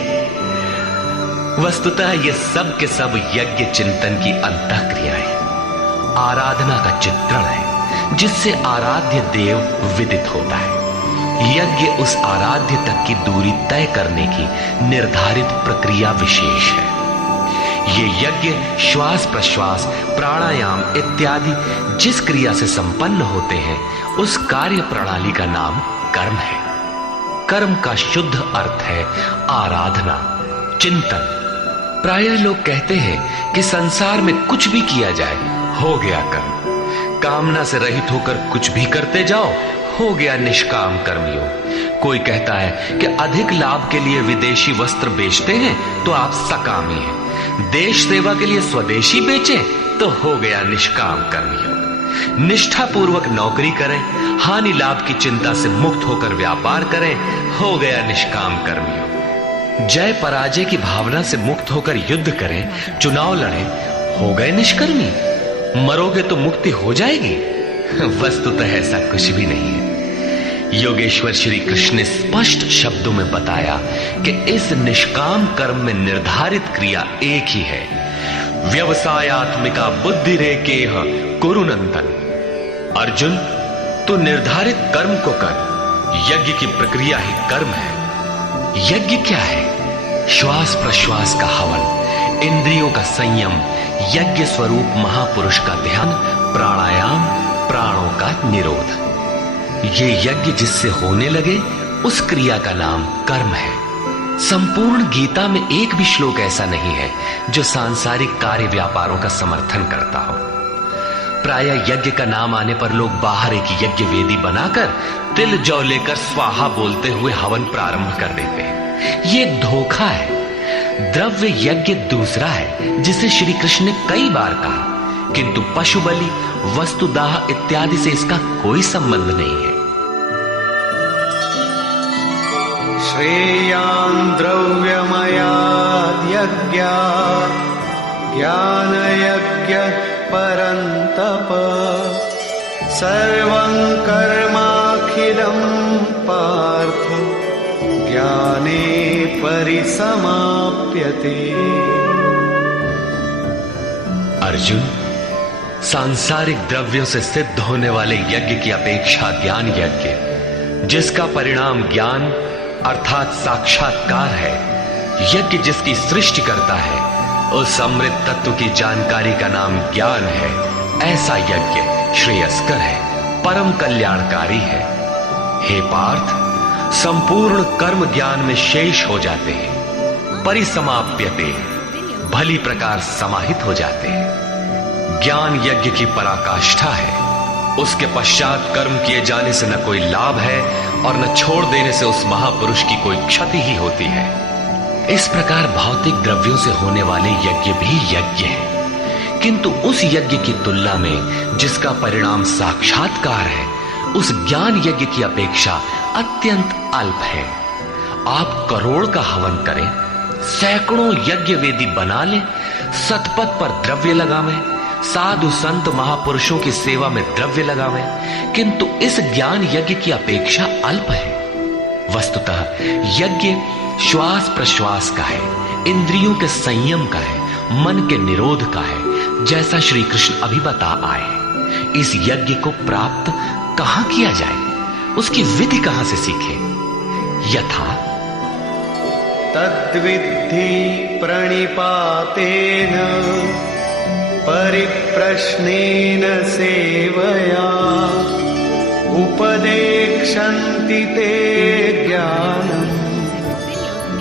वस्तुतः ये सब के सब यज्ञ चिंतन की अंतःक्रियाएं, आराधना का चित्रण है जिससे आराध्य देव विदित होता है। यज्ञ उस आराध्य तक की दूरी तय करने की निर्धारित प्रक्रिया विशेष है। ये यज्ञ श्वास प्रश्वास, प्राणायाम इत्यादि जिस क्रिया से संपन्न होते हैं उस कार्य प्रणाली का नाम कर्म है। कर्म का शुद्ध अर्थ है आराधना, चिंतन। प्रायः लोग कहते हैं कि संसार में कुछ भी किया जाए हो गया कर्म, कामना से रहित होकर कुछ भी करते जाओ हो गया निष्काम कर्मयोग। कोई कहता है कि अधिक लाभ के लिए विदेशी वस्त्र बेचते हैं तो आप सकामी हैं, देश सेवा के लिए स्वदेशी बेचें तो हो गया निष्काम कर्मयोग। निष्ठा पूर्वक नौकरी करें, हानि लाभ की चिंता से मुक्त होकर व्यापार करें, हो गया निष्काम कर्मयोग। जय पराजय की भावना से मुक्त होकर युद्ध करें, चुनाव लड़ें, हो गए निष्कर्मी। मरोगे तो मुक्ति हो जाएगी। वस्तुतः ऐसा कुछ भी नहीं है। योगेश्वर श्री कृष्ण ने स्पष्ट शब्दों में बताया कि इस निष्काम कर्म में निर्धारित क्रिया एक ही है, व्यवसायात्मिका बुद्धि रेकेह कुरुनंदन। अर्जुन, तू निर्धारित कर्म को कर। यज्ञ की प्रक्रिया ही कर्म है। यज्ञ क्या है? श्वास प्रश्वास का हवन, इंद्रियों का संयम, यज्ञ स्वरूप महापुरुष का ध्यान, प्राणायाम, प्राणों का निरोध। ये यज्ञ जिससे होने लगे उस क्रिया का नाम कर्म है। संपूर्ण गीता में एक भी श्लोक ऐसा नहीं है जो सांसारिक कार्य व्यापारों का समर्थन करता हो। प्रायः यज्ञ का नाम आने पर लोग बाहर एक यज्ञ वेदी बनाकर तिल जौ लेकर स्वाहा बोलते हुए हवन प्रारंभ कर देते हैं। ये एक धोखा है। द्रव्य यज्ञ दूसरा है जिसे श्री कृष्ण ने कई बार कहा, किंतु पशु बलि, वस्तुदाह इत्यादि से इसका कोई संबंध नहीं है। श्रेयान् द्रव्यमयाद् यज्ञात् ज्ञानयज्ञः परन्तप सर्वं कर्माखिलं पार्थ ज्ञाने परिसमाप्यते। अर्जुन, सांसारिक द्रव्यों से सिद्ध होने वाले यज्ञ की अपेक्षा ज्ञान यज्ञ, जिसका परिणाम ज्ञान अर्थात साक्षात्कार है, यज्ञ जिसकी सृष्टि करता है, उस अमृत तत्व की जानकारी का नाम ज्ञान है। ऐसा यज्ञ श्रेयस्कर है, परम कल्याणकारी है। हे पार्थ, संपूर्ण कर्म ज्ञान में शेष हो जाते हैं। परिसमाप्यते, भली प्रकार समाहित हो जाते हैं। ज्ञान यज्ञ की पराकाष्ठा है। उसके पश्चात कर्म किए जाने से न कोई लाभ है और न छोड़ देने से उस महापुरुष की कोई क्षति ही होती है। इस प्रकार भौतिक द्रव्यों से होने वाले यज्ञ भी यज्ञ है, किंतु उस यज्ञ की तुलना में जिसका परिणाम साक्षात्कार है, उस ज्ञान यज्ञ की अपेक्षा अत्यंत अल्प है। आप करोड़ का हवन करें, सैकड़ों यज्ञ वेदी बना लें, सतपथ पर द्रव्य लगावें, साधु संत महापुरुषों की सेवा में द्रव्य लगावें, किंतु इस ज्ञान यज्ञ की अपेक्षा अल्प है। वस्तुतः यज्ञ श्वास प्रश्वास का है, इंद्रियों के संयम का है, मन के निरोध का है, जैसा श्री कृष्ण अभी बता आए। इस यज्ञ को प्राप्त कहां किया जाए, उसकी विधि कहां से सीखे? यथा तद्विद्धि प्रणिपातेन परिप्रश्नेन सेवया उपदेक्षन्ति ते ज्ञानम्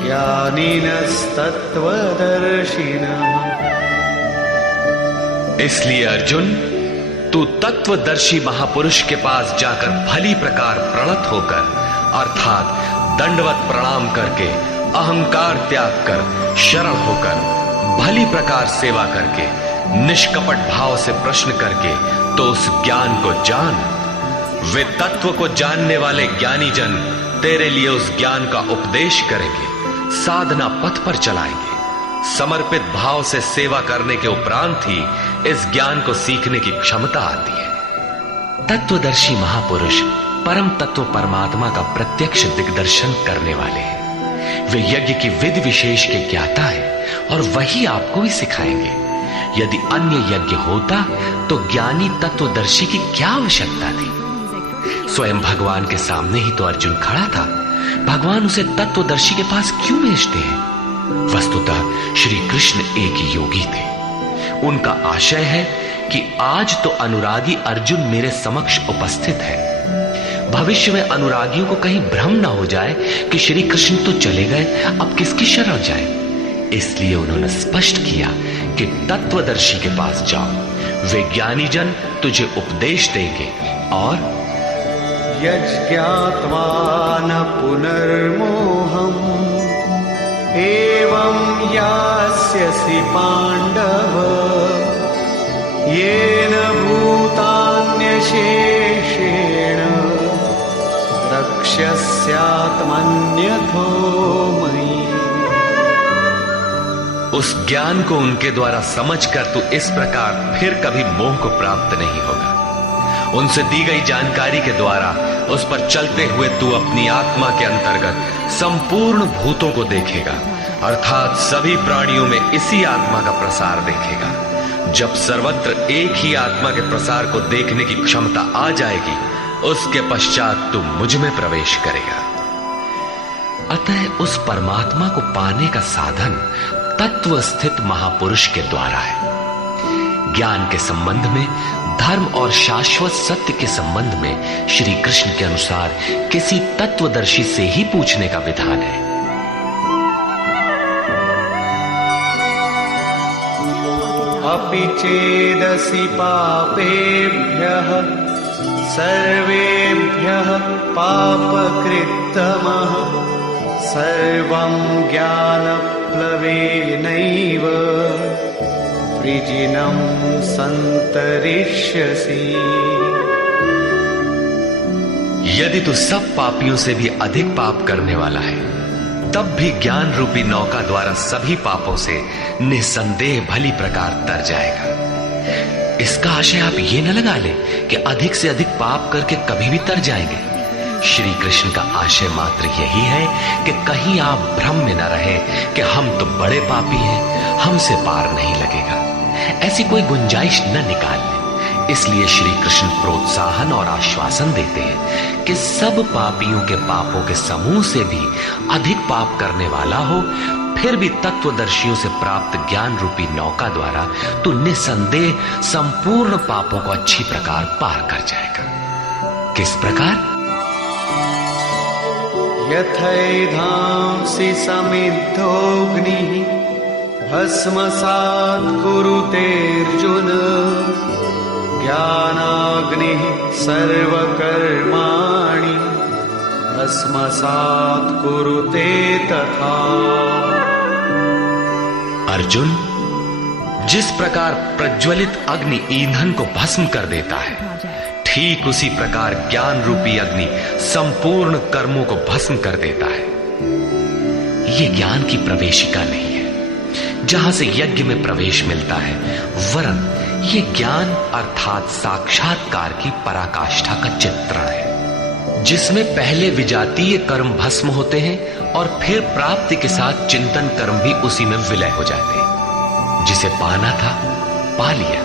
ज्ञानिनस्तत्त्वदर्शिनः। इसलिए अर्जुन, तू तत्वदर्शी महापुरुष के पास जाकर भली प्रकार प्रणत होकर अर्थात दंडवत प्रणाम करके, अहंकार त्याग कर, शरण होकर, भली प्रकार सेवा करके, निष्कपट भाव से प्रश्न करके तो उस ज्ञान को जान। वे तत्व को जानने वाले ज्ञानी जन तेरे लिए उस ज्ञान का उपदेश करेंगे, साधना पथ पर चलाएंगे। समर्पित भाव से सेवा करने के उपरांत ही इस ज्ञान को सीखने की क्षमता आती है। तत्वदर्शी महापुरुष परम तत्व परमात्मा का प्रत्यक्ष दिग्दर्शन करने वाले हैं। वे यज्ञ की विधि विशेष के ज्ञाता है और वही आपको भी सिखाएंगे। यदि अन्य यज्ञ होता तो ज्ञानी तत्वदर्शी की क्या आवश्यकता थी? स्वयं भगवान के सामने ही तो अर्जुन खड़ा था। भगवान उसे तत्वदर्शी के पास क्यों भेजते हैं? वस्तुतः श्री कृष्ण एक योगी थे। उनका आशय है कि आज तो अनुरागी अर्जुन मेरे समक्ष उपस्थित है, भविष्य में अनुरागियों को कहीं भ्रम ना हो जाए कि श्री कृष्ण तो चले गए, अब किसकी शरण जाए। इसलिए उन्होंने स्पष्ट किया कि तत्वदर्शी के पास जाओ, वे ज्ञानी जन तुझे उपदेश देंगे और यज्ञात्वा न पुनर्मोहम् एवं यास्यसि पाण्डव येन भूतान्यशेषेण रक्ष्यस्यात्मन्यथो मयि। उस ज्ञान को उनके द्वारा समझकर तू इस प्रकार फिर कभी मोह को प्राप्त नहीं होगा। उनसे दी गई जानकारी के द्वारा उस पर चलते हुए तू अपनी आत्मा के अंतर्गत संपूर्ण भूतों को देखेगा, अर्थात सभी प्राणियों में इसी आत्मा का प्रसार देखेगा। जब सर्वत्र एक ही आत्मा के प्रसार को देखने की क्षमता आ जाएगी, उसके पश्चात तू मुझ में प्रवेश करेगा। अतः उस परमात्मा को पाने का साधन तत्व स्थित महापुरुष के द्वारा है। ज्ञान के संबंध में, धर्म और शाश्वत सत्य के संबंध में श्री कृष्ण के अनुसार किसी तत्वदर्शी से ही पूछने का विधान है। अपि चेदसि पापेभ्यः सर्वेभ्यः पापकृत्तमः सर्वं ज्ञानप्लवेनैव वृजिनं संतरिष्यसि। यदि तू सब पापियों से भी अधिक पाप करने वाला है, तब भी ज्ञान रूपी नौका द्वारा सभी पापों से निसंदेह भली प्रकार तर जाएगा। इसका आशय आप ये न लगा ले कि अधिक से अधिक पाप करके कभी भी तर जाएंगे। श्री कृष्ण का आशय मात्र यही है कि कहीं आप भ्रम में न रहे कि हम तो बड़े पापी हैं, हमसे पार नहीं लगेगा। ऐसी कोई गुंजाइश न निकाल ले। इसलिए श्री कृष्ण प्रोत्साहन और आश्वासन देते हैं कि सब पापियों के पापों के समूह से भी अधिक पाप करने वाला हो, फिर भी तत्वदर्शियों से प्राप्त ज्ञान रूपी नौका द्वारा तू निसंदेह संपूर्ण पापों को अच्छी प्रकार पार कर जाएगा। किस प्रकार? यथैधांसि समिद्धोऽग्निः भस्मसात् कुरुतेऽर्जुन ज्ञानाग्निः सर्वकर्माणि भस्मसात् कुरुते तथा। अर्जुन, जिस प्रकार प्रज्वलित अग्नि ईंधन को भस्म कर देता है, ठीक उसी प्रकार ज्ञान रूपी अग्नि संपूर्ण कर्मों को भस्म कर देता है। यह ज्ञान की प्रवेशिका नहीं है जहां से यज्ञ में प्रवेश मिलता है, वरन ये ज्ञान अर्थात साक्षात्कार की पराकाष्ठा का चित्रण है, जिसमें पहले विजातीय कर्म भस्म होते हैं और फिर प्राप्ति के साथ चिंतन कर्म भी उसी में विलय हो जाते हैं। जिसे पाना था पा लिया,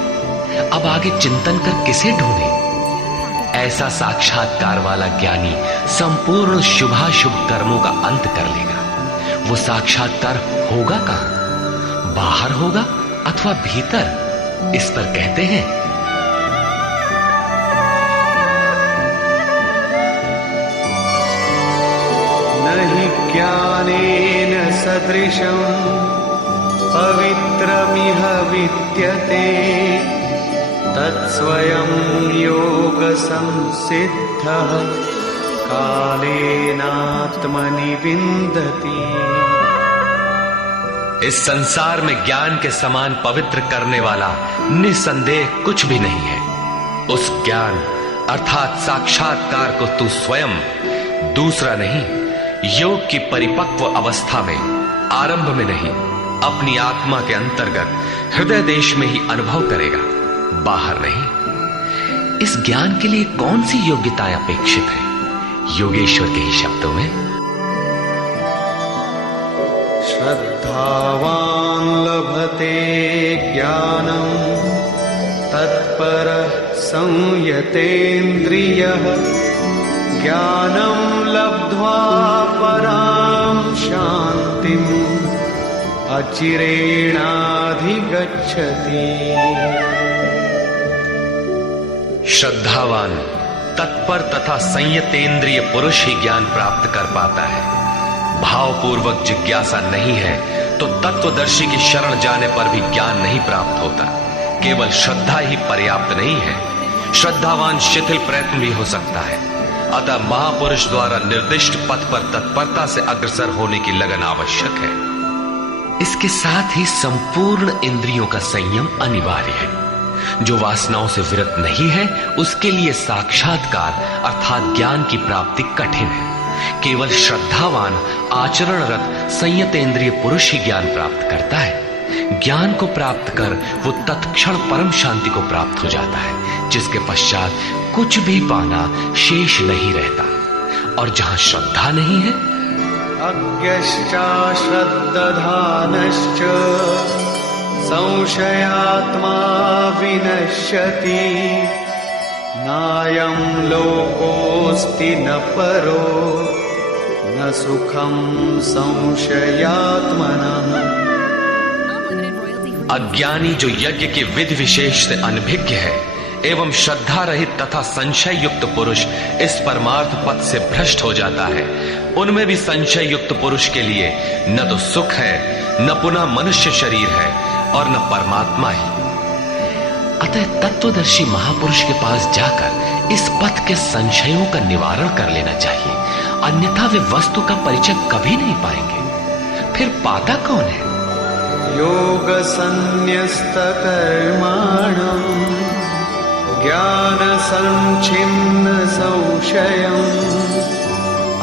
अब आगे चिंतन कर किसे ढूंढे? ऐसा साक्षात्कार वाला ज्ञानी संपूर्ण शुभाशुभ कर्मों का अंत कर लेगा। वो साक्षात्कार होगा कहां? बाहर होगा अथवा भीतर? इस पर कहते हैं, नहि ज्ञानेन सदृशं पवित्रमिह विद्यते तत्स्वयं योग संसिद्धः कालेनात्मनि विन्दति। इस संसार में ज्ञान के समान पवित्र करने वाला निसंदेह कुछ भी नहीं है। उस ज्ञान अर्थात साक्षात्कार को तू स्वयं, दूसरा नहीं, योग की परिपक्व अवस्था में, आरंभ में नहीं, अपनी आत्मा के अंतर्गत हृदय देश में ही अनुभव करेगा, बाहर नहीं। इस ज्ञान के लिए कौन सी योग्यताएं अपेक्षित है? योगेश्वर के ही शब्दों में, श्रद्धावान् लभते ज्ञानं तत्परः संयतेन्द्रियः ज्ञानं लब्ध्वा परां शान्तिम् अचिरेणाधिगच्छति। श्रद्धावान, तत्पर तथा संयतेंद्रिय पुरुष ही ज्ञान प्राप्त कर पाता है। भावपूर्वक जिज्ञासा नहीं है तो तत्वदर्शी की शरण जाने पर भी ज्ञान नहीं प्राप्त होता। केवल श्रद्धा ही पर्याप्त नहीं है, श्रद्धावान शिथिल प्रयत्न भी हो सकता है। अतः महापुरुष द्वारा निर्दिष्ट पथ पर तत्परता से अग्रसर होने की लगन आवश्यक है। इसके साथ ही संपूर्ण इंद्रियों का संयम अनिवार्य है। जो वासनाओं से विरत नहीं है उसके लिए साक्षात्कार अर्थात ज्ञान की प्राप्ति कठिन है। केवल श्रद्धावान आचरणरत संयतेंद्रिय पुरुष ही ज्ञान प्राप्त करता है। ज्ञान को प्राप्त कर वो तत्क्षण परम शांति को प्राप्त हो जाता है, जिसके पश्चात कुछ भी पाना शेष नहीं रहता। और जहां श्रद्धा नहीं है, अज्ञश्चाश्रद्दधानश्च संशयात्मा विनश्यति नायं लोकोऽस्ति न परो न सुखं संशयात्मनः। अज्ञानी जो यज्ञ के विधि विशेष से अनभिज्ञ है एवं श्रद्धा रहित तथा संशय युक्त पुरुष इस परमार्थ पथ से भ्रष्ट हो जाता है। उनमें भी संशय युक्त पुरुष के लिए न तो सुख है, न पुनः मनुष्य शरीर है और न परमात्मा ही। अतः तत्वदर्शी महापुरुष के पास जाकर इस पथ के संशयों का निवारण कर लेना चाहिए, अन्यथा वे वस्तु का परिचय कभी नहीं पाएंगे। फिर पाता कौन है? योग संन्यस्त कर्माणं ज्ञान संच्छिन्न संशयम्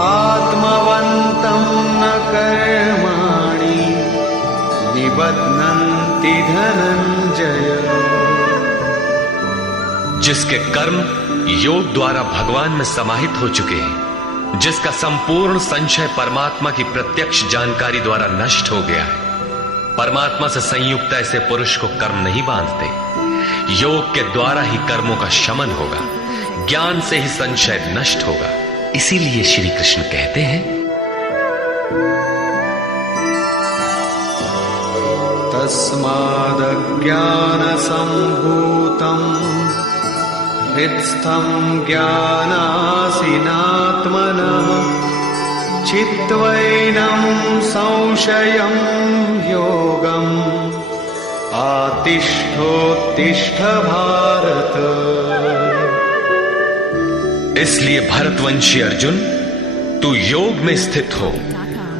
आत्मवन्तं न कर्माणि निबध्नन्ति धनंजय। जिसके कर्म योग द्वारा भगवान में समाहित हो चुके हैं, जिसका संपूर्ण संशय परमात्मा की प्रत्यक्ष जानकारी द्वारा नष्ट हो गया है, परमात्मा से संयुक्त ऐसे पुरुष को कर्म नहीं बांधते। योग के द्वारा ही कर्मों का शमन होगा, ज्ञान से ही संशय नष्ट होगा। इसीलिए श्री कृष्ण कहते हैं, तस्मादज्ञान संभूतं हृत्स्थं ज्ञानासिनात्मनः चित्वैनं संशयं योगम् आतिष्ठोत्तिष्ठ भारत। इसलिए भरतवंशी अर्जुन, तू योग में स्थित हो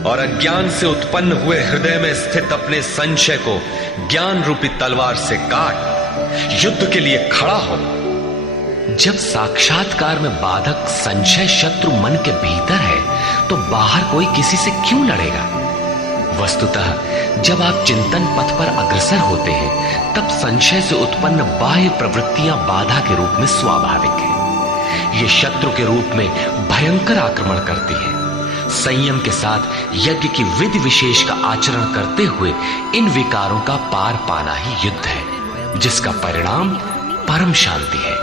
और अज्ञान से उत्पन्न हुए हृदय में स्थित अपने संशय को ज्ञान रूपी तलवार से काट युद्ध के लिए खड़ा हो। जब साक्षात्कार में बाधक संशय शत्रु मन के भीतर है तो बाहर कोई किसी से क्यों लड़ेगा? वस्तुतः जब आप चिंतन पथ पर अग्रसर होते हैं तब संशय से उत्पन्न बाह्य प्रवृत्तियां बाधा के रूप में स्वाभाविक है। ये शत्रु के रूप में भयंकर आक्रमण करती है। संयम के साथ यज्ञ की विधि विशेष का आचरण करते हुए इन विकारों का पार पाना ही युद्ध है, जिसका परिणाम परम शांति है।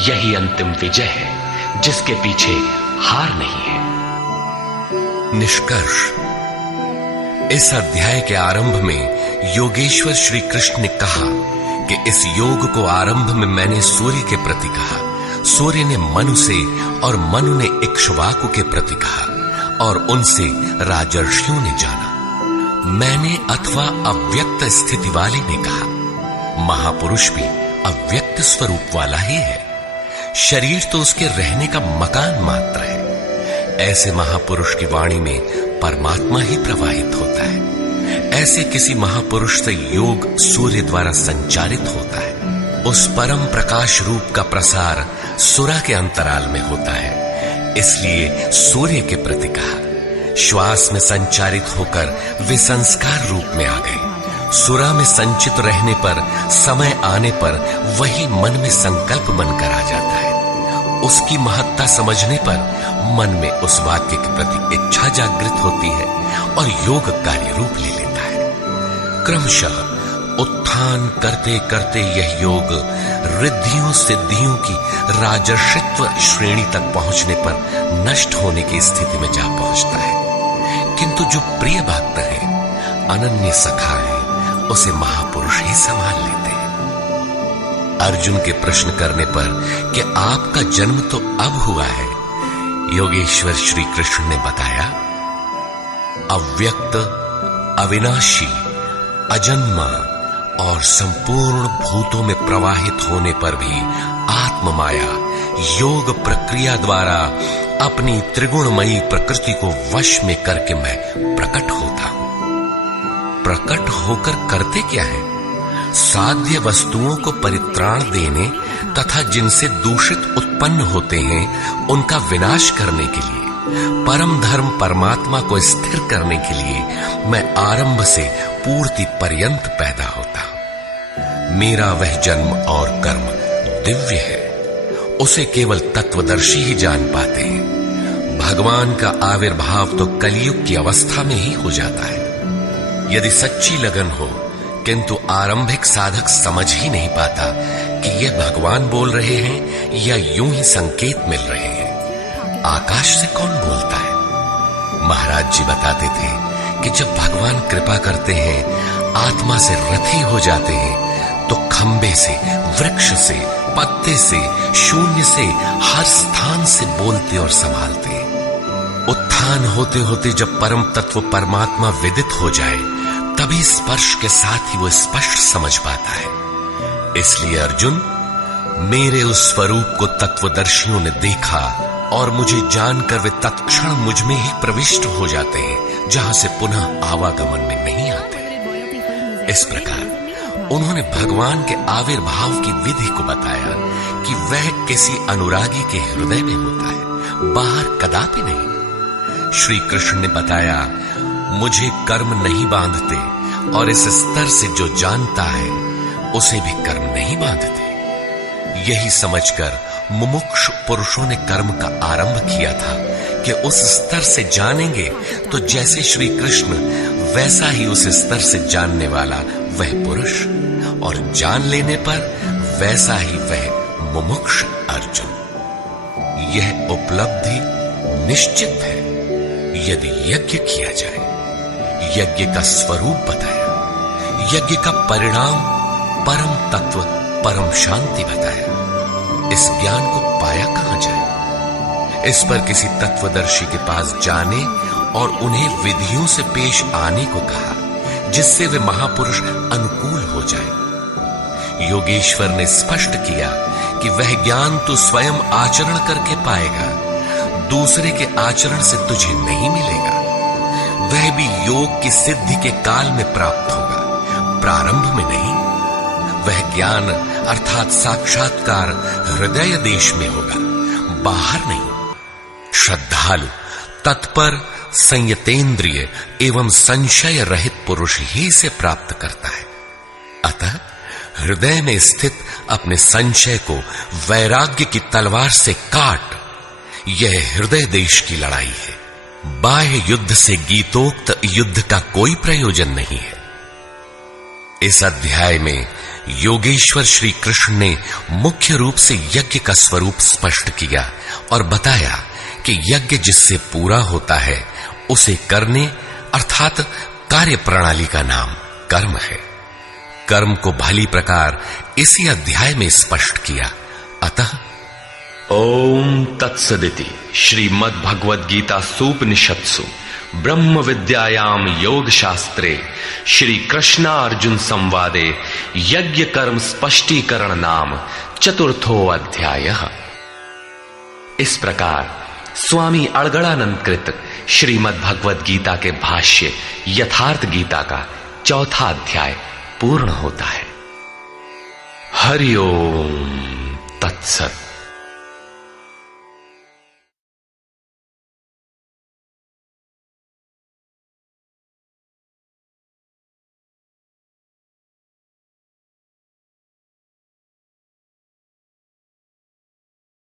यही अंतिम विजय है, जिसके पीछे हार नहीं है। निष्कर्ष, इस अध्याय के आरंभ में योगेश्वर श्री कृष्ण ने कहा कि इस योग को आरंभ में मैंने सूर्य के प्रति कहा, सूर्य ने मनु से और मनु ने इक्ष्वाकु के प्रति कहा और उनसे राजर्षियों ने जाना। मैंने अथवा अव्यक्त स्थिति वाले ने कहा। महापुरुष भी अव्यक्त स्वरूप वाला ही है। शरीर तो उसके रहने का मकान मात्र है। ऐसे महापुरुष की वाणी में परमात्मा ही प्रवाहित होता है। ऐसे किसी महापुरुष से योग सूर्य द्वारा संचारित होता है। उस परम प्रकाश रूप का प्रसार सुरा के अंतराल में होता है, इसलिए सूर्य के प्रति कहा। श्वास में संचारित होकर वे संस्कार रूप में आ गए। सुरा में संचित रहने पर समय आने पर वही मन में संकल्प बनकर आ जाता है। उसकी महत्ता समझने पर मन में उस वाक्य के प्रति इच्छा जागृत होती है और योग कार्य रूप ले लेता है। क्रमशः उत्थान करते करते यह योग रिद्धियों सिद्धियों की राजर्षित्व श्रेणी तक पहुंचने पर नष्ट होने की स्थिति में जा पहुंचता है। किंतु जो प्रिय भक्त है, अनन्य सखा है, उसे महापुरुष ही संभाल लेते हैं। अर्जुन के प्रश्न करने पर कि आपका जन्म तो अब हुआ है, योगेश्वर श्री कृष्ण ने बताया, अव्यक्त, अविनाशी, अजन्मा और संपूर्ण भूतों में प्रवाहित होने पर भी आत्म माया योग प्रक्रिया द्वारा अपनी त्रिगुणमयी प्रकृति को वश में करके मैं प्रकट होता हूं। प्रकट होकर करते क्या है? साध्य वस्तुओं को परित्राण देने तथा जिनसे दूषित उत्पन्न होते हैं उनका विनाश करने के लिए, परम धर्म परमात्मा को स्थिर करने के लिए मैं आरंभ से पूर्ति पर्यंत पैदा होता हूं। मेरा वह जन्म और कर्म दिव्य है, उसे केवल तत्वदर्शी ही जान पाते हैं। भगवान का आविर्भाव तो कलयुग की अवस्था में ही हो जाता है। यदि सच्ची लगन हो किंतु आरंभिक साधक समझ ही नहीं पाता कि ये भगवान बोल रहे हैं या यूं ही संकेत मिल रहे हैं। आकाश से कौन बोलता है? महाराज जी बताते थे कि जब भगवान कृपा करते हैं, आत्मा से रथी हो जाते हैं, तो खंबे से, वृक्ष से, पत्ते से, शून्य से, हर स्थान से बोलते और संभालते हैं। उत्थान होते होते जब परम तत्व परमात्मा विदित हो जाए, तभी स्पर्श के साथ ही वो स्पष्ट समझ पाता है। इसलिए अर्जुन, मेरे उस स्वरूप को तत्वदर्शियों ने देखा और मुझे जानकर वे तत्क्षण मुझ में ही प्रविष्ट हो जाते हैं, जहां से पुनः आवागमन में नहीं आते। इस प्रकार उन्होंने भगवान के आविर्भाव की विधि को बताया कि वह किसी अनुरागी के हृदय में होता है, बाहर कदापि नहीं। श्री कृष्ण ने बताया, मुझे कर्म नहीं बांधते और इस स्तर से जो जानता है उसे भी कर्म नहीं बांधते। यही समझकर मुमुक्षु पुरुषों ने कर्म का आरंभ किया था कि उस स्तर से जानेंगे तो जैसे श्री कृष्ण, वैसा ही उस स्तर से जानने वाला वह पुरुष, और जान लेने पर वैसा ही वह मुमुक्ष अर्जुन। यह उपलब्धि निश्चित है यदि यज्ञ किया जाए। यज्ञ का स्वरूप बताया, यज्ञ का परिणाम परम तत्व परम शांति बताया। इस ज्ञान को पाया कहां जाए? इस पर किसी तत्वदर्शी के पास जाने और उन्हें विधियों से पेश आने को कहा, जिससे वे महापुरुष अनुकूल हो जाए। योगेश्वर ने स्पष्ट किया कि वह ज्ञान तो स्वयं आचरण करके पाएगा, दूसरे के आचरण से तुझे नहीं मिलेगा। वह भी योग की सिद्धि के काल में प्राप्त होगा, प्रारंभ में नहीं। वह ज्ञान अर्थात साक्षात्कार हृदय देश में होगा, बाहर नहीं। श्रद्धालु, तत्पर, संयतेंद्रिय एवं संशय रहित पुरुष ही इसे प्राप्त करता है। अतः हृदय में स्थित अपने संशय को वैराग्य की तलवार से काट। यह हृदय देश की लड़ाई है। बाह्य युद्ध से गीतोक्त युद्ध का कोई प्रयोजन नहीं है। इस अध्याय में योगेश्वर श्री कृष्ण ने मुख्य रूप से यज्ञ का स्वरूप स्पष्ट किया और बताया कि यज्ञ जिससे पूरा होता है उसे करने अर्थात कार्य प्रणाली का नाम कर्म है। कर्म को भली प्रकार इसी अध्याय में स्पष्ट किया। अतः ओम तत्सदिति श्रीमद् भगवद गीता सूपनिषत्सु ब्रह्म विद्यायाम योग शास्त्रे श्री कृष्णा अर्जुन संवादे यज्ञ कर्म स्पष्टीकरण नाम चतुर्थो अध्यायः। इस प्रकार स्वामी अड़गड़ानंद कृत श्रीमद् भगवद गीता के भाष्य यथार्थ गीता का चौथा अध्याय पूर्ण होता है। हरि ओम तत्सत।